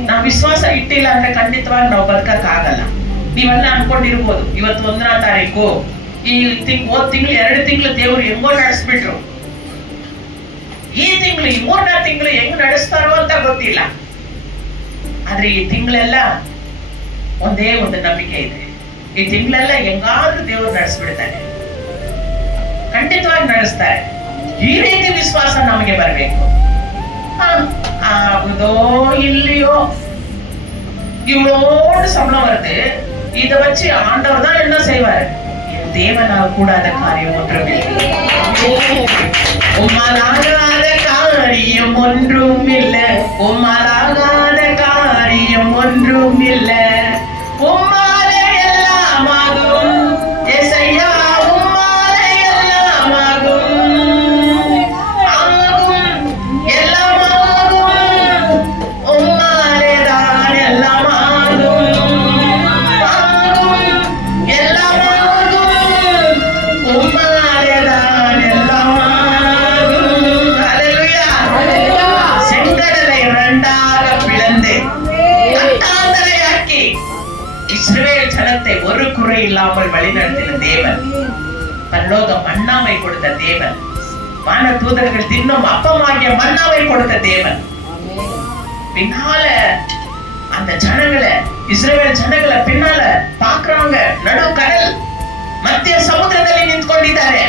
ನಾವು ವಿಶ್ವಾಸ ಇಟ್ಟಿಲ್ಲ ಅಂದ್ರೆ ಖಂಡಿತವಾಗಿ ನಾವು ಬದುಕಕ್ ಆಗಲ್ಲ. ನೀವೆಲ್ಲ ಅನ್ಕೊಂಡಿರ್ಬೋದು, ಇವತ್ತು 1ನೇ ತಾರೀಕು, ಈ ಹೋದ್ ತಿಂಗಳು 2 ತಿಂಗಳು ದೇವರು ಹೆಂಗೋ ನಡೆಸ್ಬಿಟ್ರು, ಈ ತಿಂಗಳು ಈ 3ನೇ ತಿಂಗಳು ಹೆಂಗ್ ನಡೆಸ್ತಾರೋ ಅಂತ ಗೊತ್ತಿಲ್ಲ. ಆದ್ರೆ ಈ ತಿಂಗಳೆಲ್ಲ ಒಂದೇ ಒಂದು ನಂಬಿಕೆ ಇದೆ, ಈ ತಿಂಗಳೆಲ್ಲ ಹೆಂಗಾದ್ರೂ ದೇವರು ನಡೆಸ್ಬಿಡ್ತಾನೆ, ಖಂಡಿತವಾಗಿ ನಡೆಸ್ತಾರೆ. ಈ ರೀತಿ ವಿಶ್ವಾಸ ನಮಗೆ ಬರಬೇಕು. ஆகுதோ இல்லையோ, இவ்வளோடு சம்பளம் வருது, இதை வச்சு ஆண்டவர் தான் என்ன செய்வாரு? என் தேவனால் கூடாத காரியம் ஒன்றுமே, உம்மாலாகாத காரியம் ஒன்றும் இல்லை, உம்மாலாகாத காரியம் ஒன்றும் இல்லை, உம்மாலே எல்லாம் ஆகும் ஏசையா, உம்மாலே எல்லாம் ஆகும், எல்லாம் ஆகும், ஜனத்தை ஒரு குறை இல்லாமல் வழிநடத்தின தேவன், பரலோக மன்னாவை கொடுத்த தேவன், வான தூதர்கள் தின்னும் அப்பமாகிய மன்னாவை கொடுத்த தேவன். பின்னால அந்த ஜனங்களை, இஸ்ரவேல் ஜனங்களை பின்னால பாக்குறாங்க. ನಡು ಕಡಲ್ ಮಧ್ಯ ಸಮುದ್ರದಲ್ಲಿ ನಿಂತ್ಕೊಂಡಿದ್ದಾರೆ,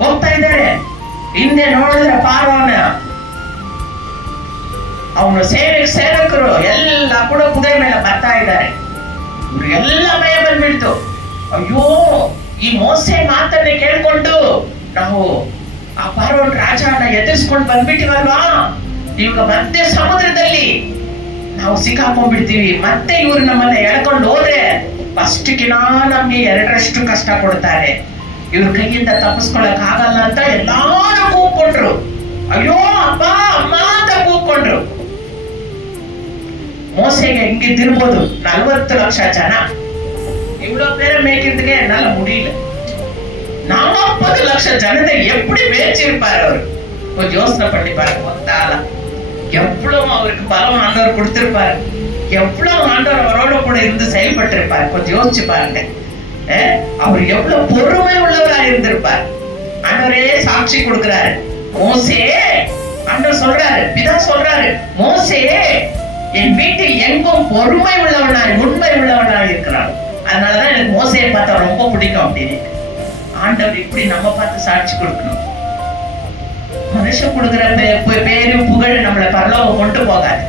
ಹೋಗ್ತಾ ಇದ್ದಾರೆ. ಹಿಂದೆ ನೋಡಿದ್ರೆ ಪಾರೋನ ಅವನು ಸೇವಕರು ಎಲ್ಲ ಕೂಡ ಕುದುರೆ ಮೇಲೆ ಬರ್ತಾ ಇದ್ದಾರೆ. ಎಲ್ಲ ಭಯ ಬಂದ್ಬಿಡ್ತು. ಅಯ್ಯೋ, ಈ ಮೋಸೆ ಮಾತನ್ನೇ ಕೇಳ್ಕೊಂಡು ನಾವು ಆ ಪಾರೋನ್ ರಾಜನ ಎದುರಿಸ್ಕೊಂಡು ಬಂದ್ಬಿಟ್ಟಿವಲ್ವಾ, ಇವಾಗ ಮತ್ತೆ ಸಮುದ್ರದಲ್ಲಿ ನಾವು ಸಿಕ್ಕಾಕೊಂಡ್ಬಿಡ್ತೀವಿ. ಮತ್ತೆ ಇವ್ರು ನಮ್ಮನ್ನ ಎಳ್ಕೊಂಡು ಹೋದ್ರೆ ಫಸ್ಟ್ಗಿನ ನಮ್ಗೆ 2ರಷ್ಟು ಕಷ್ಟ ಕೊಡ್ತಾರೆ. ಇವ್ರ ಕೈಯಿಂದ ತಪ್ಪಿಸ್ಕೊಳಕ್ ಆಗಲ್ಲ ಅಂತ ಎಲ್ಲಾರು ಕೂಗ್ಕೊಂಡ್ರು. ಅಯ್ಯೋ ಅಪ್ಪ ಅಮ್ಮ ಅಂತ ಕೂಗ್ಕೊಂಡ್ರು. மோசேங்க எங்கிருந்திருப்போது 40 லட்சம் ஜனம். இவ்வளவு பேரை மேய்க்கிறதுக்கே என்னால முடியல. 40 லட்சம் ஜனத்தை எப்படி மேய்ச்சிருப்பாரு அவரு? கொஞ்சம் யோசனை பண்ணி பாருங்க. வந்தாலா எவ்வளவு அவருக்கு பலம் ஆண்டவர் கொடுத்திருப்பாரு, எவ்வளவு ஆண்டவர் அவரோட கூட இருந்து செயல்பட்டு இருப்பாரு. கொஞ்சம் யோசிச்சு பாருங்க. அவர் எவ்வளவு பொறுமை உள்ளவரா இருந்திருப்பார். ஆண்டவரே சாட்சி கொடுக்கிறாரு. மோசே, ஆண்டவர் சொல்றாரு, பிதா சொல்றாரு, மோசே என் வீட்டில் எங்கும் பொறுமை உள்ளவனாய் உண்மை உள்ளவனாய் இருக்கிறான். அதனாலதான் எனக்கு மோசையை பார்த்தா ரொம்ப பிடிக்கும் அப்படின்னு. ஆண்டவர் இப்படி நம்ம பார்த்து சாட்சி கொடுக்கணும். மனுஷன் கொடுக்குற பேரு புகழ் நம்மளை பரலோகம் கொண்டு போகாது.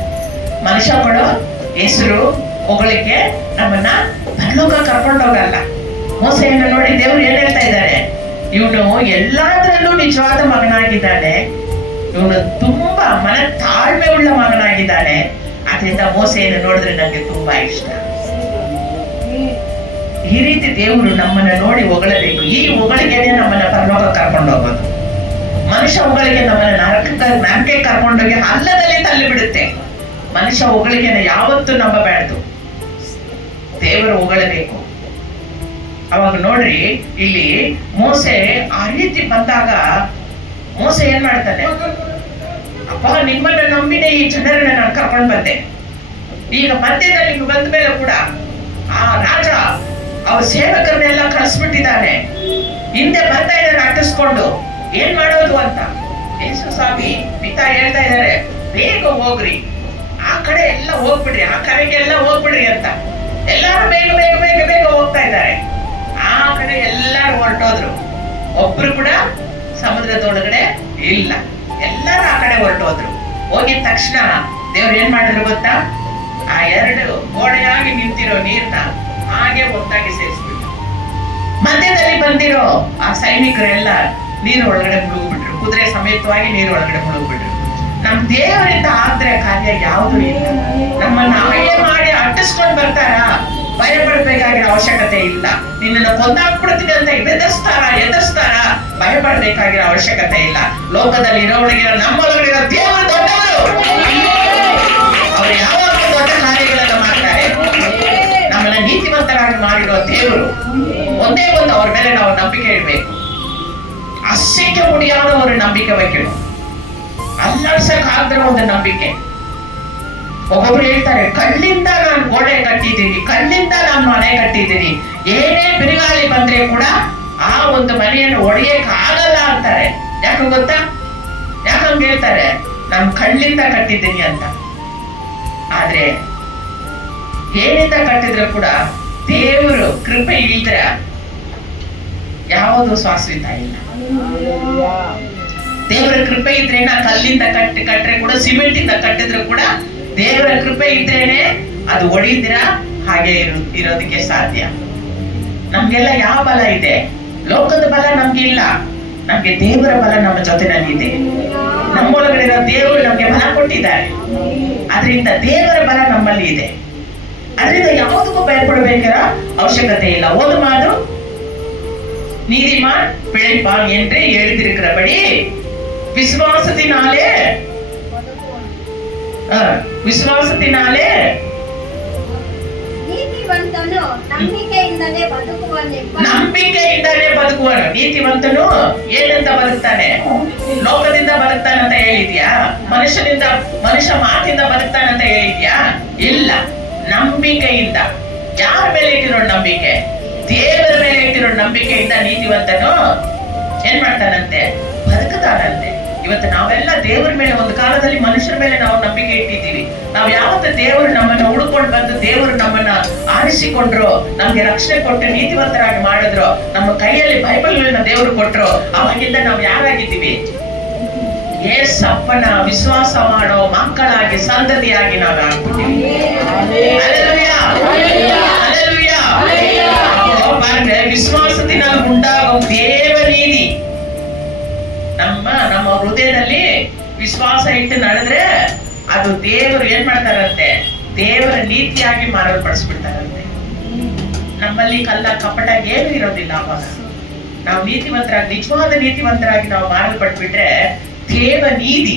ಮನುಷ್ಯ ಕೊಡೋ ಹೆಸರು ಹೊಗಳಿಕೆ ನಮ್ಮನ್ನ ಪರಲೋಕ ಕರ್ಕೊಂಡು ಹೋಗಲ್ಲ. ಮೋಸೆಯನ್ನ ನೋಡಿ ದೇವ್ರು ಏನ್ ಹೇಳ್ತಾ ಇದ್ದಾರೆ, ಇವನು ಎಲ್ಲಾದ್ರಲ್ಲೂ ನಿಜವಾದ ಮಗನಾಗಿದ್ದಾನೆ, ಇವನು ತುಂಬಾ ಮನ ತಾಳ್ಮೆ ಉಳ್ಳ ಮಗನಾಗಿದ್ದಾನೆ. ಅದರಿಂದ ಮೋಸೆಯನ್ನು ನೋಡಿದ್ರೆ ನಂಗೆ ತುಂಬಾ ಇಷ್ಟ. ಈ ರೀತಿ ದೇವರು ನಮ್ಮನ್ನ ನೋಡಿ ಹೊಗಳಬೇಕು. ಈ ಹೊಗಳಿಗೆನೆ ನಮ್ಮನ್ನ ಪರಲೋಕ ಕರ್ಕೊಂಡು ಹೋಗೋದು. ಮನುಷ್ಯ ಹೊಗಳಿಗೆ ನಮ್ಮನ್ನ ನರಕಕ್ಕೆ ಕರ್ಕೊಂಡೋಗಿ ಹಲ್ಲದಲ್ಲಿ ತಳ್ಳಿ ಬಿಡುತ್ತೆ. ಮನುಷ್ಯ ಹೊಗಳಿಗೆನ ಯಾವತ್ತೂ ನಂಬಬೇಡ್ದು, ದೇವರು ಹೊಗಳಬೇಕು. ಅವಾಗ ನೋಡ್ರಿ, ಇಲ್ಲಿ ಮೋಸೆ ಆ ರೀತಿ ಬಂದಾಗ ಮೋಸೆ ಏನ್ ಮಾಡ್ತಾನೆ, ಅಪ್ಪ ನಿಮ್ಮನ್ನ ನಂಬಿನೇ ಈ ಜನರನ್ನ ನಾನು ಕರ್ಕೊಂಡು ಬಂದೆ. ಈಗ ಮಧ್ಯದಲ್ಲಿ ಬಂದ ಮೇಲೆ ಕೂಡ ಆ ರಾಜ ಅವ್ರ ಸೇವಕರನ್ನೆಲ್ಲ ಕಳಿಸ್ಬಿಟ್ಟಿದ್ದಾನೆ. ಹಿಂದೆ ಬರ್ತಾ ಇದ್ದಾರೆ ಅಟ್ಟಿಸ್ಕೊಂಡು, ಏನ್ ಮಾಡೋದು ಅಂತ. ಯೇಸು ಸ್ವಾಮಿ ಪಿತಾ ಹೇಳ್ತಾ ಇದ್ದಾರೆ, ಬೇಗ ಹೋಗ್ರಿ, ಆ ಕಡೆ ಎಲ್ಲ ಹೋಗ್ಬಿಡ್ರಿ, ಆ ಕಡೆಗೆಲ್ಲ ಹೋಗ್ಬಿಡ್ರಿ ಅಂತ. ಎಲ್ಲಾರು ಬೇಗ ಬೇಗ ಬೇಗ ಬೇಗ ಹೋಗ್ತಾ ಇದ್ದಾರೆ. ಆ ಕಡೆ ಎಲ್ಲಾರು ಹೊರಟೋದ್ರು, ಒಬ್ರು ಕೂಡ ಸಮುದ್ರದೊಳಗಡೆ ಇಲ್ಲ. ಎಲ್ಲಾರು ಆ ಕಡೆ ಹೊರಟೋದ್ರು. ಹೋಗಿದ ತಕ್ಷಣ ದೇವ್ರು ಏನ್ ಮಾಡಿದ್ರು ಗೊತ್ತಾ, ಆ 2 ಗೋಡೆಯಾಗಿ ನಿಂತಿರೋ ನೀರ್ನ ಹಾಗೆ ಒಟ್ಟಾಗಿ ಸೇರಿಸ್ಬಿಟ್ರು. ಮಧ್ಯದಲ್ಲಿ ಬಂದಿರೋ ಆ ಸೈನಿಕರೆಲ್ಲ ನೀರು ಒಳಗಡೆ ಮುಳುಗ್ಬಿಟ್ರು, ಕುದುರೆ ಸಮೇತವಾಗಿ ನೀರು ಒಳಗಡೆ ಮುಳುಗ್ಬಿಟ್ರು. ನಮ್ ದೇವರಿಂದ ಆದ್ರೆ ಕಾರ್ಯ ಯಾವುದು ಇಲ್ಲ. ನಮ್ಮನ್ನ ಹಾಗೆ ಮಾಡಿ ಅಟ್ಟಿಸ್ಕೊಂಡು ಬರ್ತಾರ, ಭಯ ಪಡ್ಬೇಕಾಗಿರೋ ಅವಶ್ಯಕತೆ ಇಲ್ಲ. ನಿನ್ನನ್ನು ಕೊಂದಾಕ್ಬಿಡ್ತೀನಿ ಅಂತ ಎದುರಿಸ್ತಾರ, ಭಯ ಪಡ್ಬೇಕಾಗಿರೋ ಅವಶ್ಯಕತೆ ಇಲ್ಲ. ಲೋಕದಲ್ಲಿ ಇರೋವಳಿಗಿರೋ ನಮ್ಮೊಳಗಿರೋ ದೇವರು ದೊಡ್ಡವರು. ಅವರು ಯಾವಾಗ ದೊಡ್ಡ ಕಾರ್ಯಗಳೆಲ್ಲ ಮಾಡ್ತಾರೆ. ನಮ್ಮನ್ನ ನೀತಿವಂತರಾಗಿ ಮಾಡಿರೋ ದೇವರು ಒಂದೇ ಒಂದು, ಅವ್ರ ಮೇಲೆ ನಾವು ನಂಬಿಕೆ ಇಡಬೇಕು. ಅಸೈக்க முடியாத ஒரு ನಂಬಿಕೆ வைக்கணும். ಅಲ್ಲಾಡ್ಸಕ್ಕಾಗದಿರೋ ಒಂದು ನಂಬಿಕೆ. ಒಬ್ಬೊಬ್ರು ಹೇಳ್ತಾರೆ, ಕಲ್ಲಿಂದ ನಾನು ಗೋಡೆ ಕಟ್ಟಿದ್ದೀನಿ, ಕಲ್ಲಿಂದ ನಾನು ಮನೆ ಕಟ್ಟಿದ್ದೀನಿ, ಏನೇ ಬಿರುಗಾಳಿ ಬಂದ್ರೆ ಕೂಡ ಆ ಒಂದು ಮನೆಯನ್ನು ಒಡೆಯಕ್ ಆಗಲ್ಲ ಅಂತಾರೆ. ಯಾಕೆ ಗೊತ್ತಾ? ಯಾಕಂತ ಹೇಳ್ತಾರೆ, ನಾನು ಕಲ್ಲಿಂದ ಕಟ್ಟಿದ್ದೀನಿ ಅಂತ. ಆದ್ರೆ ಏನಿಂದ ಕಟ್ಟಿದ್ರು ಕೂಡ ದೇವರು ಕೃಪೆ ಇಲ್ದ್ರೆ ಯಾವುದು ಶಾಶ್ವತ ಇಲ್ಲ. ದೇವರ ಕೃಪೆ ಇದ್ರೇನ ಕಲ್ಲಿಂದ ಕಟ್ಟರೆ ಕೂಡ, ಸಿಮೆಂಟ್ ಇಂದ ಕಟ್ಟಿದ್ರು ಕೂಡ ದೇವರ ಕೃಪೆ ಇದ್ರೇನೆ ಅದು ಒಡೆದಿರ ಹಾಗೆ ಇರೋದಕ್ಕೆ ಸಾಧ್ಯ. ನಮ್ಗೆಲ್ಲ ಯಾವ ಬಲ ಇದೆ? ಲೋಕದ ಬಲ ನಮ್ಗೆ ಇಲ್ಲ, ನಮ್ಗೆ ದೇವರ ಬಲ ನಮ್ಮ ಜೊತೆನಲ್ಲಿ ಇದೆ. ನಮ್ಮೊಳಗಡೆ ದೇವರು ನಮ್ಗೆ ಬಲ ಕೊಟ್ಟಿದ್ದಾರೆ. ಅದರಿಂದ ದೇವರ ಬಲ ನಮ್ಮಲ್ಲಿ ಇದೆ. ಅದರಿಂದ ಯಾವುದಕ್ಕೂ ಭಯಪಡಬೇಕಿರ ಅವಶ್ಯಕತೆ ಇಲ್ಲ. ಒಂದು ಮಾತು, நீதிமான் பிழைப்பான் என்று எழுதியிருக்கிறபடி விசுவாசத்தினாலே ನೀತಿವಂತನು ನಂಬಿಕೆಯಿಂದಲೇ ಬದುಕುವನು. ನೀತಿವಂತನು ಏನಂತ ಬದುಕ್ತಾನೆ? ಲೋಕದಿಂದ ಬದುಕ್ತಾನಂತ ಹೇಳಿದ್ಯಾ? ಮನುಷ್ಯ ಮಾತಿಂದ ಬದುಕ್ತಾನಂತ ಹೇಳಿದ್ಯಾ? ಇಲ್ಲ, ನಂಬಿಕೆಯಿಂದ. ಯಾರ ಮೇಲೆ ಇಟ್ಟಿರೋ ನಂಬಿಕೆ? ದೇವರ ಮೇಲೆ ಇಟ್ಟಿರೋ ನಂಬಿಕೆಯಿಂದ ನೀತಿವಂತನು ಏನ್ ಮಾಡ್ತಾನಂತೆ? ಬದುಕುತ್ತಾನಂತೆ. ಇವತ್ತು ನಾವೆಲ್ಲ ದೇವರ ಮೇಲೆ, ಒಂದು ಕಾಲದಲ್ಲಿ ಮನುಷ್ಯರ ಮೇಲೆ ನಾವು ನಂಬಿಕೆ ಇಟ್ಟಿದ್ದೀವಿ. ನಾವು ಯಾವತ್ತು ದೇವರು ನಮ್ಮನ್ನ ಹುಡುಕೊಂಡು ಬಂದು ದೇವರು ನಮ್ಮನ್ನ ಆರಿಸಿಕೊಂಡ್ರು, ನಮ್ಗೆ ರಕ್ಷಣೆ ಕೊಟ್ಟು ನೀತಿವಂತರಾಗಿ ಮಾಡಿದ್ರು, ನಮ್ಮ ಕೈಯಲ್ಲಿ ಬೈಬಲ್ಗಳನ್ನ ದೇವರು ಕೊಟ್ರು, ಅವಾಗಿಂದ ನಾವು ಯಾರಾಗಿದ್ದೀವಿ? ಏಸಪ್ಪನ ವಿಶ್ವಾಸ ಮಾಡೋ ಮಕ್ಕಳಾಗಿ, ಸಂತತಿಯಾಗಿ ನಾವು ಆಗ್ಬಿಟ್ಟಿವಿ. Hallelujah, hallelujah. பாருங்க, ವಿಶ್ವಾಸದಿಂದ ಉಂಟಾಗುವ ದೇವ ನೀತಿ. ನಮ್ಮ ಹೃದಯದಲ್ಲಿ ವಿಶ್ವಾಸ ಇಟ್ಟು ನಡೆದ್ರೆ ಅದು ದೇವರು ಏನ್ ಮಾಡ್ತಾರಂತೆ? ದೇವರ ನೀತಿಯಾಗಿ ಮಾರ್ಪಡಿಸ್ಬಿಡ್ತಾರಂತೆ. ನಮ್ಮಲ್ಲಿ ಕಲ್ಲ ಕಪಟ ಏನು ಇರೋದಿಲ್ಲ. ಅವಾಗ ನಾವು ನೀತಿವಂತರಾಗಿ, ನಿಜವಾದ ನೀತಿವಂತರಾಗಿ ನಾವು ಮಾರಲ್ಪಟ್ಬಿಟ್ರೆ தேவ நீதி,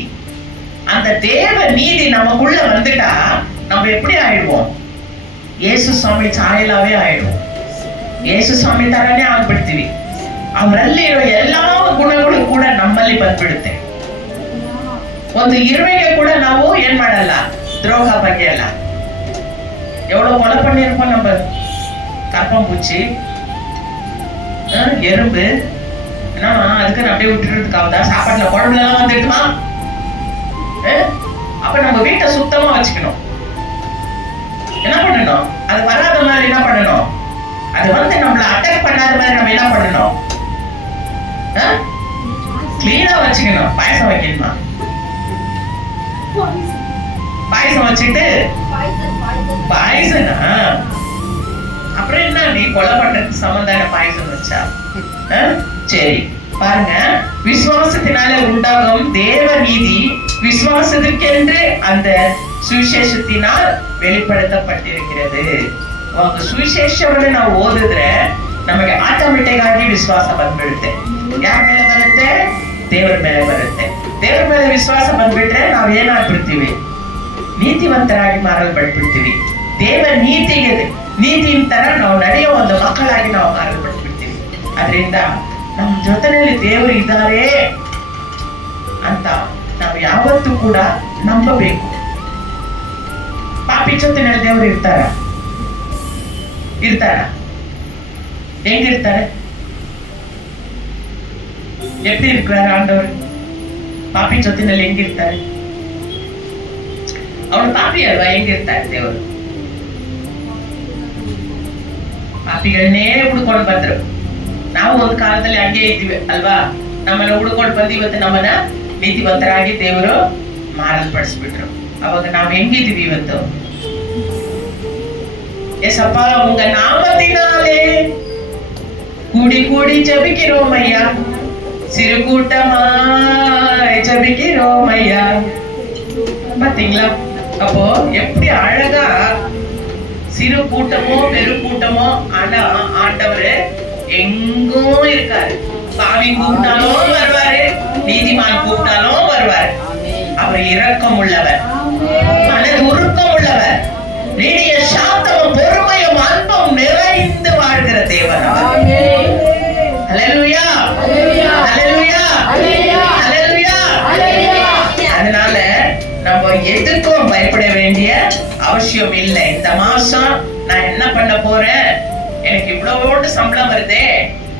அந்த தேவ நீதி நமக்குள்ள வந்துட்டா நம்ம எப்படி ஆயிடுவோம்? இயேசு சுவாமி சாயலாவே ஆயிடுவோம். ಯೇಸು ಸ್ವಾಮಿ ತರನೇ ಆಗ್ಬಿಡ್ತೀವಿ. ಅವರಲ್ಲಿ ಇರೋ ಎಲ್ಲಾ ಗುಣಗಳು ಕೂಡ ನಮ್ಮಲ್ಲಿ ಬಂದ್ಬಿಡುತ್ತೆ. ಒಂದು ಇರುವೆಗೆ ಕೂಡ ನಾವು ಏನ್ ಮಾಡಲ್ಲ, ದ್ರೋಹ ಬಗ್ಗೆ ಅಲ್ಲ. எவ்வளவு கொலை பண்ணிருப்போம் நம்ம. கற்பம்பூச்சி, எறும்பு, என்னமா அதுக்கு அப்படியே விட்டுறதுக்காகதா? சாப்பாட்டுல குழம்புல எல்லாம் வந்துடுமா? அப்ப நம்ம வீட்டை சுத்தமா வச்சுக்கணும். என்ன பண்ணணும்? அது வராத மாதிரி என்ன பண்ணணும்? அது வந்து நம்மள அட்டாக் பண்ணாத மாதிரி நம்ம என்ன பண்ணணும்? கிளீனா வச்சுக்கணும். பாயசம் வைக்கணுமா? பாயசம் வச்சுட்டு பாயசனா அப்புறம் என்ன, நீ கொலை பண்றதுக்கு சம்பந்தான பாயசம் வச்சா? சரி பாருங்க, விசுவாசத்தினால உண்டாகும் தேவ நீதி விசுவாசத்திற்கென்று அந்த சுவிசேஷத்தினால் வெளிப்படுத்தப்பட்டிருக்கிறது. ಒಂದು ಸುವಿಶೇಷವನ್ನು ನಾವು ಓದಿದ್ರೆ ನಮಗೆ ಆಟೋಮೆಟಿಕ್ ಆಗಿ ವಿಶ್ವಾಸ ಬಂದ್ಬಿಡುತ್ತೆ. ಯಾರ ಮೇಲೆ ಬರುತ್ತೆ? ದೇವರ ಮೇಲೆ ಬರುತ್ತೆ. ದೇವರ ಮೇಲೆ ವಿಶ್ವಾಸ ಬಂದ್ಬಿಟ್ರೆ ನಾವು ಏನಾಗ್ಬಿಡ್ತೀವಿ? ನೀತಿವಂತರಾಗಿ ಮಾರಲ್ಪಟ್ಬಿಡ್ತೀವಿ. ದೇವ ನೀತಿಯ ತರ ನಾವು ನಡೆಯೋ ಒಂದು ಮಕ್ಕಳಾಗಿ ನಾವು ಮಾರಲ್ಪಟ್ಬಿಡ್ತೀವಿ. ಅದರಿಂದ ನಮ್ಮ ಜೊತೆಯಲ್ಲಿ ದೇವರು ಇದ್ದಾರೆ ಅಂತ ನಾವು ಯಾವತ್ತೂ ಕೂಡ ನಂಬಬೇಕು. ಪಾಪಿ ಜೊತೆನಲ್ಲಿ ದೇವರು ಇರ್ತಾರ? ಹೆಂಗಿರ್ತಾರೆ? எப்படி இருக்கிறார் ஆண்டவர்? ಪಾಪಿ ಜೊತೆನಲ್ಲಿ ಹೆಂಗಿರ್ತಾರೆ? ಅವನು ಪಾಪಿ ಅಲ್ವಾ? ಹೆಂಗಿರ್ತಾರೆ ದೇವರು? ಪಾಪಿಗಳನ್ನೇ ಹುಡ್ಕೊಂಡು ಬಂದ್ರು. ನಾವು ಒಂದು ಕಾಲದಲ್ಲಿ ಹಂಗೆ ಇದ್ದೀವಿ ಅಲ್ವಾ? ನಮ್ಮನ್ನ ಹುಡ್ಕೊಂಡು ಬಂದು ಇವತ್ತು ನಮ್ಮನ್ನ ನೀತಿವಂತರಾಗಿ ದೇವರು ಮಾರಲ್ಪಡಿಸ್ಬಿಟ್ರು. ಅವಾಗ ನಾವು ಹೆಂಗಿದೀವಿ ಇವತ್ತು? ஏசப்பா, உங்க நாமத்தினாலே கூடி கூடி ஜெபிக்கிறோம் ஐயா, சிறு கூட்டமாய் ஜெபிக்கிறோம் ஐயா. பாத்தீங்களா? அப்போ எப்படி அழகா சிறு கூட்டமோ பெரு கூட்டமோ, ஆனா ஆண்டவர் எங்கும் இருக்காரு. பாவி கூப்பிட்டாலும் வருவாரு, நீதிமான் கூப்பிட்டாலும் வருவாரு. அவர் இரக்கம் உள்ளவர், மனது உருக்கம் உள்ளவர், நீடிய சாந்தமும் பொறுமையும் அன்பும் நிறைந்து வாழ்கிற தேவன். ஹல்லேலூயா, ஹல்லேலூயா, ஹல்லேலூயா. அதனால நம்ம எதுக்கும் பயப்பட வேண்டிய அவசியம் இல்லை. இந்த மாசம் நான் என்ன பண்ண போறேன்? எனக்கு இவ்வளவோடு சம்பளம் வருதே,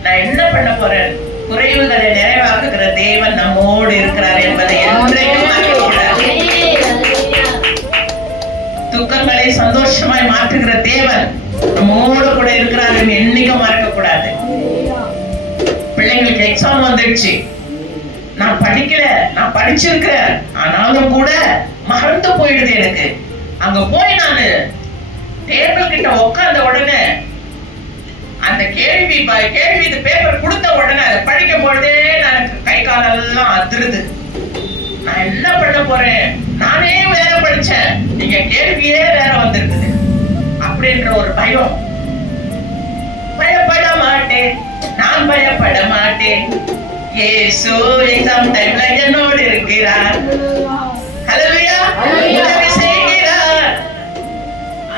நான் என்ன பண்ண போறேன்? குறைவுகளை நிறைவாக்குகிற தேவன் நம்மோடு இருக்கிறார் என்பதை என்றைக்கும் மறக்கக்கூடாது. துக்கங்களை சந்தோஷமாய் மாற்றுகிற தேவன் நம்மோடு கூட இருக்கிறார் என்று என்னைக்கும் மறக்க கூடாது. பிள்ளைங்களுக்கு எக்ஸாம் வந்துடுச்சு, நான் படிக்கல, நான் படிச்சிருக்கிறேன், ஆனாலும் கூட மறந்து போயிடுது எனக்கு. அங்க போய் நான் டேபிள் கிட்ட உட்கார்ந்த உடனே அந்த கேள்வி பேப்பர் கொடுத்த உடனே அதை படிக்கும் பொழுதே எனக்கு கை காலெல்லாம் அதிருது. நான் என்ன பண்ண போறேன்? நானே வேற படிச்சேன், நீங்க கேள்வியே வேற வந்திருக்குது அப்படின்ற ஒரு பயம். பயப்பட மாட்டேன், நான் பயப்பட மாட்டேன். இயேசு எக்ஸாம் டைம்ல என்னோடு இருக்கிறார். ஹல்லேலூயா. உதவி செய்கிறார்,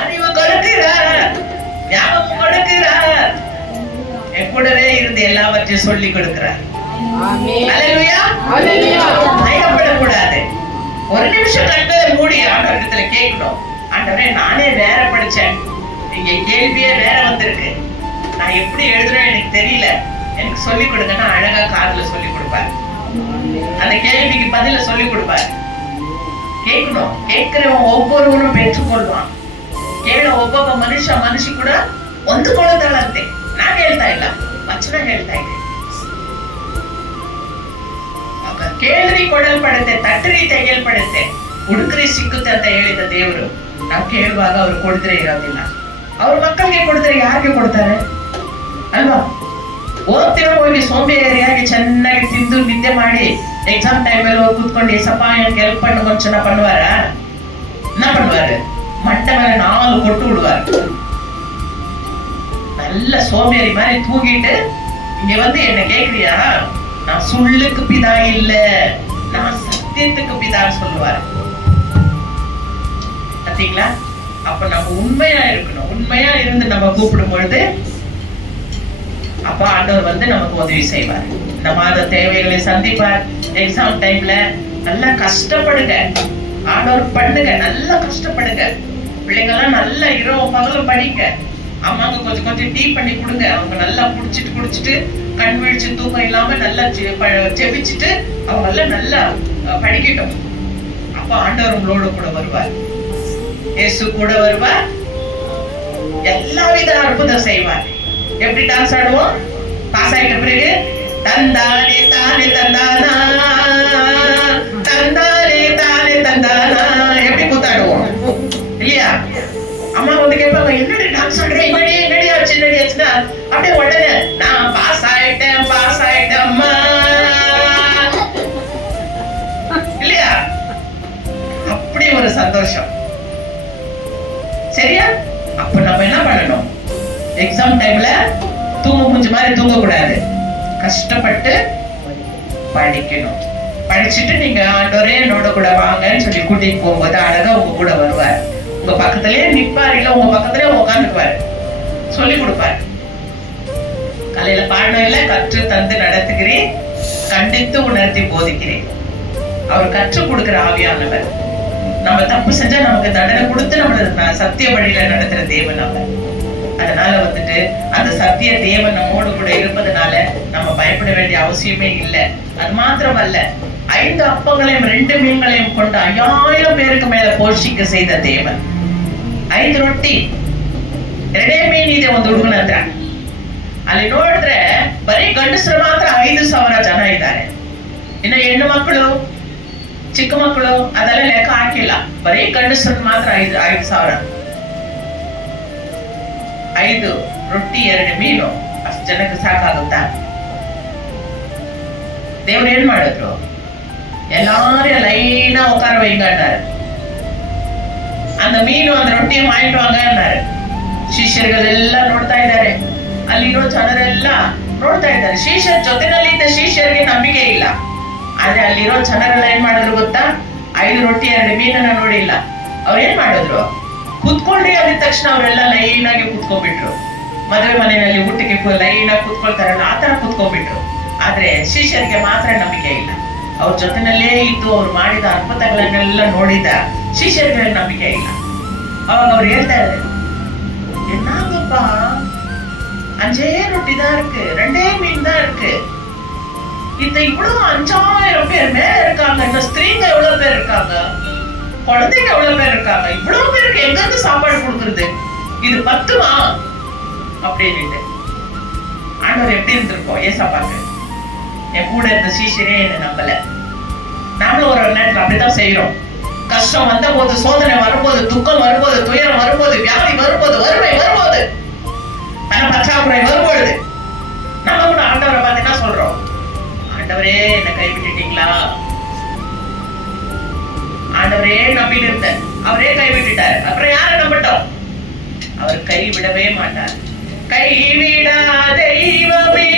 அறிவு கொடுக்கிறார், ஞாபகம் கொடுக்கிறார், என் கூடவே இருந்து எல்லாவற்றையும் சொல்லி கொடுக்கிறார். ஹல்லேலூயா. பயப்படக்கூடாது. ஒரு நிமிஷம் கண்களை மூடி ஆண்டவரிடத்துல கேட்கணும், ஆண்டவரே நானே வேற படிச்சேன், இங்க கேள்வியே வேற வந்திருக்கு. நான் எப்படி எழுதுறேன் எனக்கு தெரியல, எனக்கு சொல்லிக் கொடுங்கன்னா அழகா காதுல சொல்லி கொடுப்பாரு. அந்த கேள்விக்கு பதில சொல்லி கொடுப்பாரு. கேட்கணும், கேட்கிறவன் ஒவ்வொருவரும் பெற்றுக்கொள்வான். ಕೇಳೋ ಒಬ್ಬೊಬ್ಬ ಮನುಷ್ಯ ಕೂಡ ಹೊಂದಿಕೊಳ್ಳುತ್ತಾಳಂತೆ. ನಾನು ಹೇಳ್ತಾ ಇಲ್ಲ, ವಚನ ಹೇಳ್ತಾ ಇದೆ. ಕೇಳ್ರಿ ಕೊಡಲ್ಪಡುತ್ತೆ, ತಟ್ಟ್ರಿ ತೆಗೆಯಲ್ಪಡುತ್ತೆ, ಹುಡುಕ್ರಿ ಸಿಕ್ಕುತ್ತೆ ಅಂತ ಹೇಳಿದ ದೇವರು. ನಾವು ಕೇಳುವಾಗ ಅವ್ರು ಕೊಡದ್ರೆ ಇರೋದಿಲ್ಲ. ಅವ್ರ ಮಕ್ಕಳಿಗೆ ಕೊಡ್ತಾರೆ, ಯಾರಿಗೆ ಕೊಡ್ತಾರೆ ಅಲ್ವಾ? ಓದ್ತಿರೋ ಹೋಗಿ ಸೋಂಬೇರಿಯಾಗಿ ಚೆನ್ನಾಗಿ ತಿಂದು ನಿದ್ದೆ ಮಾಡಿ ಎಕ್ಸಾಮ್ ಟೈಮಲ್ಲಿ ಹೋಗಿ ಕೂತ್ಕೊಂಡು ஏசப்பா எனக்கு ஹெல்ப் பண்ணு கொஞ்சம் பண்ணுவாரா? என்ன பண்ணுவாரு? மட்டை மேல 4 கொட்டு விடுவார். நல்ல சோம்பேறி மாதிரி தூங்கிட்டு இங்க வந்து என்ன கேக்குறியா? நான் சொல்லுக்கு பிதா இல்ல, நான் சத்தியத்துக்கு பிதான்னு சொல்லுவார். பாத்தீங்களா? அப்ப நம்ம உண்மையா இருக்கணும். உண்மையா இருந்து நம்ம கூப்பிடும் பொழுது அப்ப ஆண்டவர் வந்து நமக்கு உதவி செய்வார். இந்த மாத தேவைகளை சந்திப்பார். எக்ஸாம் டைம்ல நல்லா கஷ்டப்படுங்க, ஆண்டவர் பண்ணுங்க, நல்லா கஷ்டப்படுங்க. பிள்ளைங்கெல்லாம் நல்லா இரவு பகலும் படிங்க. அம்மாங்க கொஞ்சம் கொஞ்சம் டீ பண்ணி கொடுங்க. அவங்க நல்லா குடிச்சிட்டு கண் விழிச்சு தூக்கம் இல்லாம நல்லா ஜெபிச்சுட்டு அவங்க எல்லாம் நல்லா படிக்கட்டும். அப்ப ஆண்டவர் உங்களோட கூட வருவார், இயேசு கூட வருவார், எல்லா வித அற்புதம் செய்வார். எப்படி டான்ஸ் ஆடுவோம்? பாஸ் ஆயிட்ட பிறகு தந்தானே தானே தந்தானா, தந்தானே தானே தந்தானா, எப்படி கூத்தாடுவோம் இல்லையா? அம்மா வந்து கேட்பாங்க, என்னடி டான்ஸ் ஆடுறேன், என்னடி ஆச்சுன்னா அப்படியே உடனே நான் பாஸ் ஆயிட்டேன் அம்மா இல்லையா? அப்படி ஒரு சந்தோஷம். சரியா? அப்ப நம்ம என்ன பண்ணணும்? எக்ஸாம் டைம்ல தூங்க மூஞ்சி மாதிரி தூங்க கூடாது, கஷ்டப்பட்டு படிக்கணும். படிச்சுட்டு நீங்க ஆண்டவரே என்னோட கூட வாங்கன்னு சொல்லி கூட்டிட்டு போகும்போது அழகா உங்க கூட வருவார். உங்க பக்கத்திலேயே நிற்பார், இல்ல உங்க பக்கத்திலே உட்காந்துக்குவார், சொல்லி கொடுப்பார். காலையில பாடணும் இல்ல, கற்று தந்து நடத்துகிறேன், கண்டித்து உணர்த்தி போதிக்கிறேன். அவர் கற்றுக் கொடுக்கிற ஆவியானவர். நம்ம தப்பு செஞ்சா நமக்கு தண்டனை கொடுத்து நம்மள சத்திய வழியில நடத்துற தேவன் அவர். அதனால வந்துட்டு அந்த சத்திய தேவன் நம்மோடு கூட இருப்பதனால நம்ம பயப்பட வேண்டிய அவசியமே இல்லை. அது மாத்திரமல்ல, 5 அப்பங்களையும் 2 மீன்களையும் கொண்டு 5000 பேருக்கு மேல போஷிக்க செய்த தேவன். 5 ರೊಟ್ಟಿ 2 ಮೀನ್ ಇದೆ ಒಂದು ಹುಡುಗನ ಹತ್ರ. ಅಲ್ಲಿ ನೋಡಿದ್ರೆ ಬರೀ ಗಂಡಸರು ಮಾತ್ರ 5,000 ಜನ ಇದ್ದಾರೆ. ಇನ್ನು ಹೆಣ್ಣು ಮಕ್ಕಳು, ಚಿಕ್ಕ ಮಕ್ಕಳು ಅದೆಲ್ಲ ಲೆಕ್ಕ ಹಾಕಿಲ್ಲ. ಬರೀ ಗಂಡಸರು ಮಾತ್ರ 5,000. 5 ರೊಟ್ಟಿ 2 ಮೀನು ಅಷ್ಟು ಜನಕ್ಕೆ ಸಾಕಾಗುತ್ತಾ? ದೇವ್ರು ಏನ್ ಮಾಡಿದ್ರು? எல்லாரும் லைனா உட்கார வைங்கன்னாரு. அந்த மீனும் அந்த ರೊಟ್ಟಿயும் வாங்கிட்டு வாங்கன்னாரு. ಶಿಷ್ಯರುಗಳು ಎಲ್ಲ ನೋಡ್ತಾ ಇದ್ದಾರೆ, ಅಲ್ಲಿರೋ ಜನರೆಲ್ಲ ನೋಡ್ತಾ ಇದ್ದಾರೆ. ಶಿಷ್ಯರ ಜೊತೆನಲ್ಲಿ ಇದ್ದ ಶಿಷ್ಯರಿಗೆ ನಂಬಿಕೆ ಇಲ್ಲ. ಆದ್ರೆ ಅಲ್ಲಿರೋ ಜನರೆಲ್ಲ ಏನ್ ಮಾಡಿದ್ರು ಗೊತ್ತಾ? 5 ರೊಟ್ಟಿ 2 ಮೀನನ್ನ ನೋಡಿಲ್ಲ. ಅವ್ರು ಏನ್ ಮಾಡಿದ್ರು? ಕುತ್ಕೊಂಡ್ರಿ ಅಂದ ತಕ್ಷಣ ಅವರೆಲ್ಲ ಲೈನ್ ಆಗಿ ಕುತ್ಕೊಂಡ್ಬಿಟ್ರು. ಮದುವೆ ಮನೆಯಲ್ಲಿ ಊಟಕ್ಕೆ ಲೈನ್ ಆಗಿ ಕುತ್ಕೊಳ್ತಾರಲ್ಲ, ಆತರ ಕುತ್ಕೊಂಡ್ಬಿಟ್ರು. ಆದ್ರೆ ಶಿಷ್ಯರಿಗೆ ಮಾತ್ರ ನಂಬಿಕೆ ಇಲ್ಲ. ಅವ್ರ ಜೊತೆನಲ್ಲೇ ಇದ್ದು ಅವ್ರು ಮಾಡಿದ ಅದ್ಭುತಗಳನ್ನೆಲ್ಲ ನೋಡಿದ ಶಿಷ್ಯರಿಗೆ ನಂಬಿಕೆ ಇಲ್ಲ. ಅವಾಗ ಅವ್ರು ಹೇಳ್ತಾ ಇದ್ದಾರೆ, என்னாங்கப்பா 5 ரொட்டி தான் இருக்கு, 2 மீன் தான் இருக்கு, இந்த இவ்வளவு 5000 பேர் மேல இருக்காங்க, இந்த ஸ்திரீங்க எவ்வளவு பேர் இருக்காங்க, குழந்தைங்க எவ்வளவு பேர் இருக்காங்க, இவ்வளவு பேருக்கு எங்க இருந்து சாப்பாடு கொடுக்கறது, இது பத்துமா அப்படின்னு. ஆண்டவர் எப்படி இருந்திருக்கோம் ஏசப்பாக்கு? என் கூட இருந்த சீஷரே என்ன நம்பல. நாமளும் ஒரு நேரத்தில் அப்படித்தான் செய்யறோம். கஷ்டம் வந்த போது, சோதனை வரும்போது, துக்கம் வரும்போது, துயரம் வரும்போது, வியாதி வரும்போது, வறுமை வரும்போது, பண பற்றாக்குறை வரும்பொழுது நம்ம கூட ஆண்டவரை பார்த்து என்ன சொல்றோம்? ஆண்டவரே என்ன கைவிட்டுட்டீங்களா? ஆண்டவரே நம்பிட்டு இருந்தேன், அவரே கைவிட்டுட்டார், அப்புறம் யாரை நம்பட்டோம்? அவர் கைவிடவே மாட்டார். கைவிடா தெய்வமே,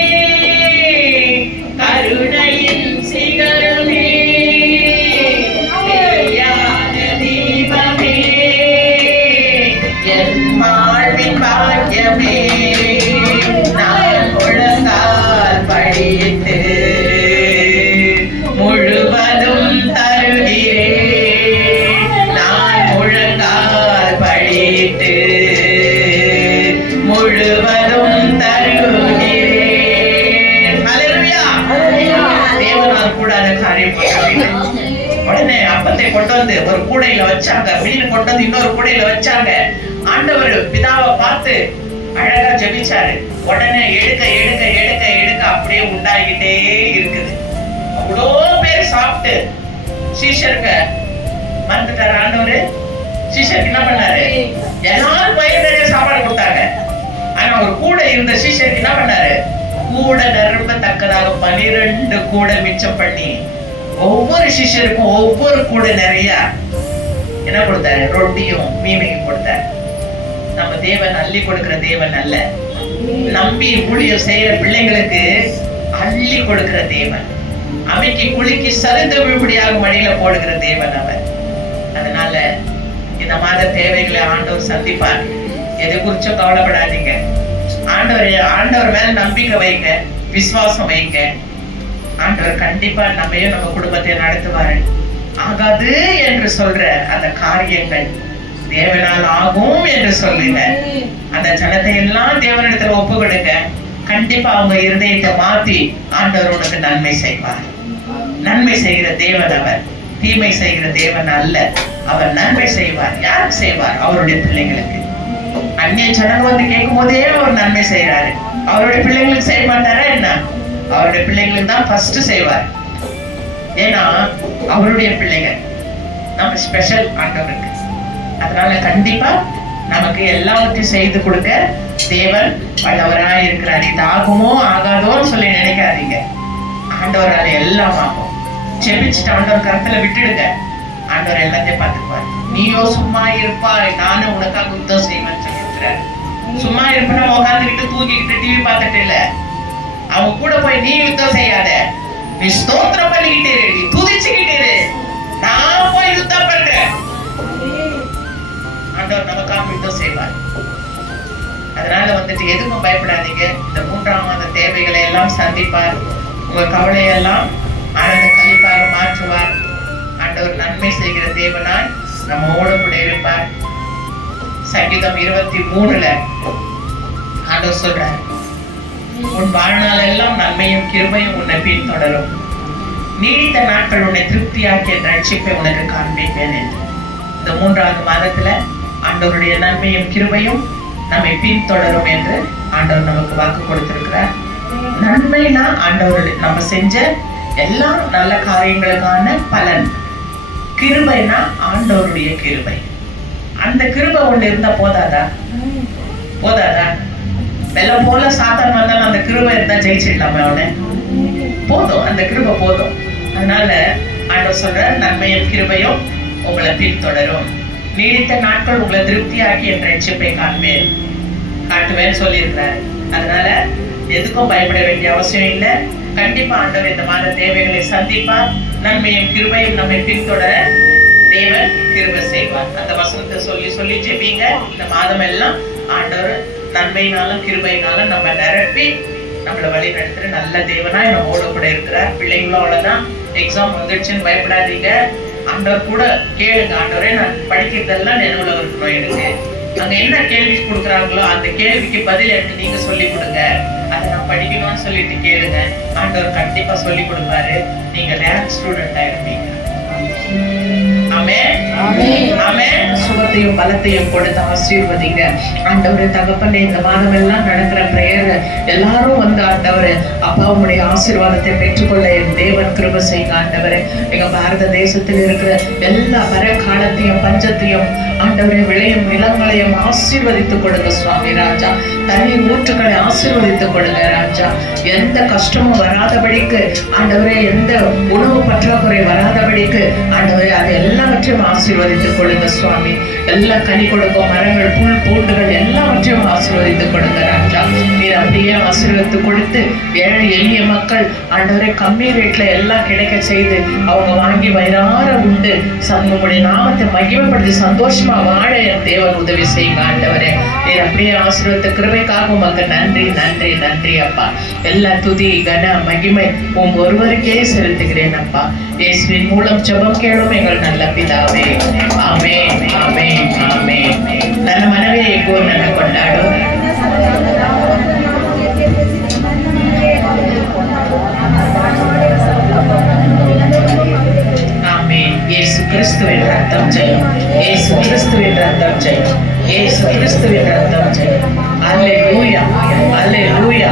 கருணையின் சிகரமே, தீபமே, என் வாழ்வின் பாக்கியமே, நான் முழங்கால் படித்து முழுவதும் தருகிறேன், நான் முழங்கால் படித்து முழுவதும் தருகிறேன். ஹல்லேலூயா. தேவனால் கூடாத காரியம் பண்ணவில்லை. உடனே அப்பத்தை கொண்டு வந்து ஒரு கூடையில வச்சாங்க, மீன் கொண்டு வந்து இன்னொரு கூடையில வச்சாங்க. ஆண்டவர் பிதாவை பார்த்து அழகா ஜெபிச்சாரு. உடனே எடுக்க எடுக்க எடுக்க எடுக்க அப்படியே உண்டாகிட்டே இருக்குது. அவ்வளோ பேர் சாப்பிட்டு சீஷருக்கு மறந்துட்டாரு ஆண்டவரு. சீஷருக்கு என்ன பண்ணாரு? எல்லாரும் வயிறு நிறைய சாப்பாடு கொடுத்தாங்க. ஆனா ஒரு கூட இருந்த சீஷருக்கு என்ன பண்ணாரு? கூட நிரம்பத்தக்கதாக 12 கூட மிச்சம் பண்ணி ஒவ்வொரு சிஷ்யருக்கும் ஒவ்வொரு கூட நிறைய என்ன கொடுத்தாரு? ரொட்டியும் மீனையும் கொடுத்தாரு. நம்ம தேவன் அள்ளி கொடுக்கிற தேவன் அல்ல, நம்பி ஊழியம் செய்யற பிள்ளைங்களுக்கு அள்ளி கொடுக்கிற தேவன். அமைக்கு குலுக்கி சரிந்து விழுபடியாக மடியில போடுகிற தேவன் அவர். அதனால இந்த மாத தேவைகளை ஆண்டவர் சந்திப்பார். எதை குறிச்சும் கவலைப்படாதீங்க. ஆண்டவர் மேல நம்பிக்கை வைங்க, விசுவாசம் வைங்க. ஆண்டவர் கண்டிப்பா நம்மையும் நம்ம குடும்பத்தை நடத்துவாரு. ஆகாது என்று சொல்ற அந்த காரியங்கள் தேவனால் ஆகும் என்று சொல்லுங்க. அந்த ஜனத்தை எல்லாம் தேவனிடத்துல ஒப்பு கொடுங்க. கண்டிப்பா அவங்க இருதயத்தை மாத்தி ஆண்டவர் உனக்கு நன்மை செய்வார். நன்மை செய்கிற தேவன் அவர், தீமை செய்கிற தேவன் அல்ல. அவர் நன்மை செய்வார். யாருக்கு செய்வார்? அவருடைய பிள்ளைங்களுக்கு. அந்நிய ஜனங்கள் வந்து கேட்கும் போதே அவர் நன்மை செய்யறாரு. அவருடைய பிள்ளைங்களுக்கு செய்ய மாட்டாரா என்ன? அவருடைய பிள்ளைங்களுக்கு தான் ஃபர்ஸ்ட் செய்வார். ஏன்னா அவருடைய பிள்ளைகள் நம்ம ஸ்பெஷல் ஆண்டவருக்கு. அதனால கண்டிப்பா நமக்கு எல்லாவற்றையும் செய்து கொடுக்க தேவன் வல்லவராக இருக்கிறார். இது ஆகுமோ ஆகாதோன்னு சொல்லி நினைக்காதீங்க. ஆண்டவரால் எல்லாம் ஆகும். செபிச்சுட்டு ஆண்டவர் கருத்துல விட்டுடுங்க. ஆண்டவர் எல்லாத்தையும் பார்த்துக்குவார். நீயோ சும்மா இருப்பாய், நானும் உனக்காக யுத்தம் செய்வேன்னு சொல்லிருக்கிறார். சும்மா இருப்பா உட்காந்துக்கிட்டு தூங்கிக்கிட்டு டிவி பார்த்துட்டு இல்ல, அவங்க கூட போய் நீ யுத்தம் செய்யாத, நீ ஸ்தோத்திரம் பண்ணிக்கிட்டு இரு, நீ துதிச்சுக்கிட்டு இரு, நான் போய் யுத்தம் பண்றேன். ஆண்டவர் நமக்காக யுத்தம் செய்வார். அதனால வந்துட்டு எதுக்கும் பயப்படாதீங்க. இந்த 3ஆம் மாத தேவைகளை எல்லாம் சந்திப்பார். உங்க கவலையெல்லாம் ஆனந்த கழிப்பாக மாற்றுவார். ஆண்டவர் நன்மை செய்கிற தேவனாய் நம்மோட கூட இருப்பார். சங்கீதம் 23ல ஆண்டவர் சொல்றார், உன் வாழ்நாள் எல்லாம் நன்மையும் கிருபையும் உன்னை பின்தொடரும், நீடித்த நாட்கள் உன்னை திருப்தியாக்கிய ரட்சிப்பை உனக்கு காண்பிப்பேன் என்று. இந்த 3வது மாதத்துல ஆண்டவருடைய நன்மையும் கிருபையும் நம்மை பின்தொடரும் என்று ஆண்டவர் நமக்கு வாக்கு கொடுத்திருக்கிறார். நன்மைனா ஆண்டவர் நம்ம செஞ்ச எல்லா நல்ல காரியங்களுக்கான பலன். கிருபைனா ஆண்டவருடைய கிருபை. அந்த கிருபை ஒண்ணு இருந்தா போதாதா? போதாதா? வெள்ளம் போல சாத்தான் வந்தாலும் அந்த கிருபை இருந்தா ஜெயிச்சிடலாமே அவனை. போதும், அந்த கிருபை போதும். அதனால ஆண்டவர் சொல்ற நன்மையும் கிருபையும் உங்களை பின்தொடரும், நீடித்த நாட்கள் உங்களை திருப்தியாக்கி என்ற ரட்சிப்பை காட்டுவேன்னு சொல்லியிருக்கிறாரு. அதனால எதுக்கும் பயப்பட வேண்டிய அவசியம் இல்லை. கண்டிப்பா ஆண்டவர் இந்த மாத தேவைகளை சந்திப்பார். நன்மையும் கிருபையும் நம்மை பின்தொடர தேவன் கிருபை செய்வார். அந்த வசனத்தை சொல்லி சொல்லி ஜெபிங்க. இந்த மாதம் எல்லாம் ஆண்டவர் நன்மையினாலும் கிருபையினாலும் நம்ம நிரப்பி நம்மளை வழி நடத்துற நல்ல தேவனாய் நம்மோட கூட இருக்கிறார். பிள்ளைங்களும் அவ்வளவுதான். எக்ஸாம் வந்துடுச்சுன்னு பயப்படாதீங்க. ஆண்டவர் கூட கேளுங்க. ஆண்டவரே, நான் படிக்கிறதெல்லாம் நினைவுல இருக்கணும். எனக்கு அங்க என்ன கேள்வி கொடுக்குறாங்களோ அந்த கேள்விக்கு பதில் எனக்கு நீங்க சொல்லி கொடுங்க. அதை நான் படிக்கணும்னு சொல்லிட்டு கேளுங்க. ஆண்டவர் கண்டிப்பா சொல்லி கொடுப்பாரு. நீங்க ரேங்க் ஸ்டூடெண்டா இருப்பீங்க. ஆமென், ஆமென். சுகத்தையும் பலத்தையும் கொடுத்து ஆசீர்வதிங்க. ஆண்டவரே தகப்பனே, இந்த மாதம் எல்லாம் நடக்கிற பிரேயர் எல்லாரும் வந்து ஆண்டவரே அப்பா உங்களுடைய ஆசீர்வாதத்தை பெற்றுக்கொள்ள என் தேவன் கிருபை செய்யுங்க. ஆண்டவரே, எங்க பாரத தேசத்தில் இருக்கிற எல்லா வர காலத்தையும் பஞ்சத்தையும் ஆண்டவரே விளையும் நிலங்களையும் ஆசீர்வதித்துக் கொடுங்க சுவாமி ராஜா. தண்ணீர் ஊற்றுக்களை ஆசீர்வதித்துக் கொடுங்க ராஜா. எந்த கஷ்டமும் வராதபடிக்கு ஆண்டவரே, எந்த உணவு பற்றாக்குறை வராதபடிக்கு ஆண்டவரே அது எல்லாவற்றையும் ஆசீர்வதித்துக் கொடுங்க சுவாமி. எல்லா கனி கொடுக்கும் மரங்கள், புல் பூண்டுகள் எல்லாவற்றையும் ஆசீர்வதித்துக் கொடுங்க ராஜா. நீர் அப்படியே ஆசீர்வதித்து கொடுத்து ஏழை எளிய மக்கள் ஆண்டவரே கம்மி ரேட்ல எல்லாம் கிடைக்க செய்து அவங்க வாங்கி வயிறார உண்டு உங்களுடைய நாமத்தை மகிமைப்படுத்தி சந்தோஷமா வாழ என் தேவன் உதவி செய்யுங்க ஆண்டவரே. நீர் அப்படியே ஆசீர்வதித்த கிருபைக்காக உமக்கு நன்றி நன்றி நன்றி அப்பா. எல்லா துதி கன மகிமை உங்க ஒருவருக்கே செலுத்துகிறேன் அப்பா. இயேசுவின் மூலம் ஜெபம் கேளும் எங்கள் நல்ல பிதாவே. ஆமென், ஆமென், ஆமென். ನನ್ನ ಮನವೇ ಏಕೋ ನನ್ನ ಕೊಂಡಾಡು. ரத்தம் ஜெயம். இயேசு கிறிஸ்துவின் ரத்தம் ஜெயம். இயேசு கிறிஸ்துவின் ரத்தம் ஜெயம். அல்லேலூயா, அல்லேலூயா.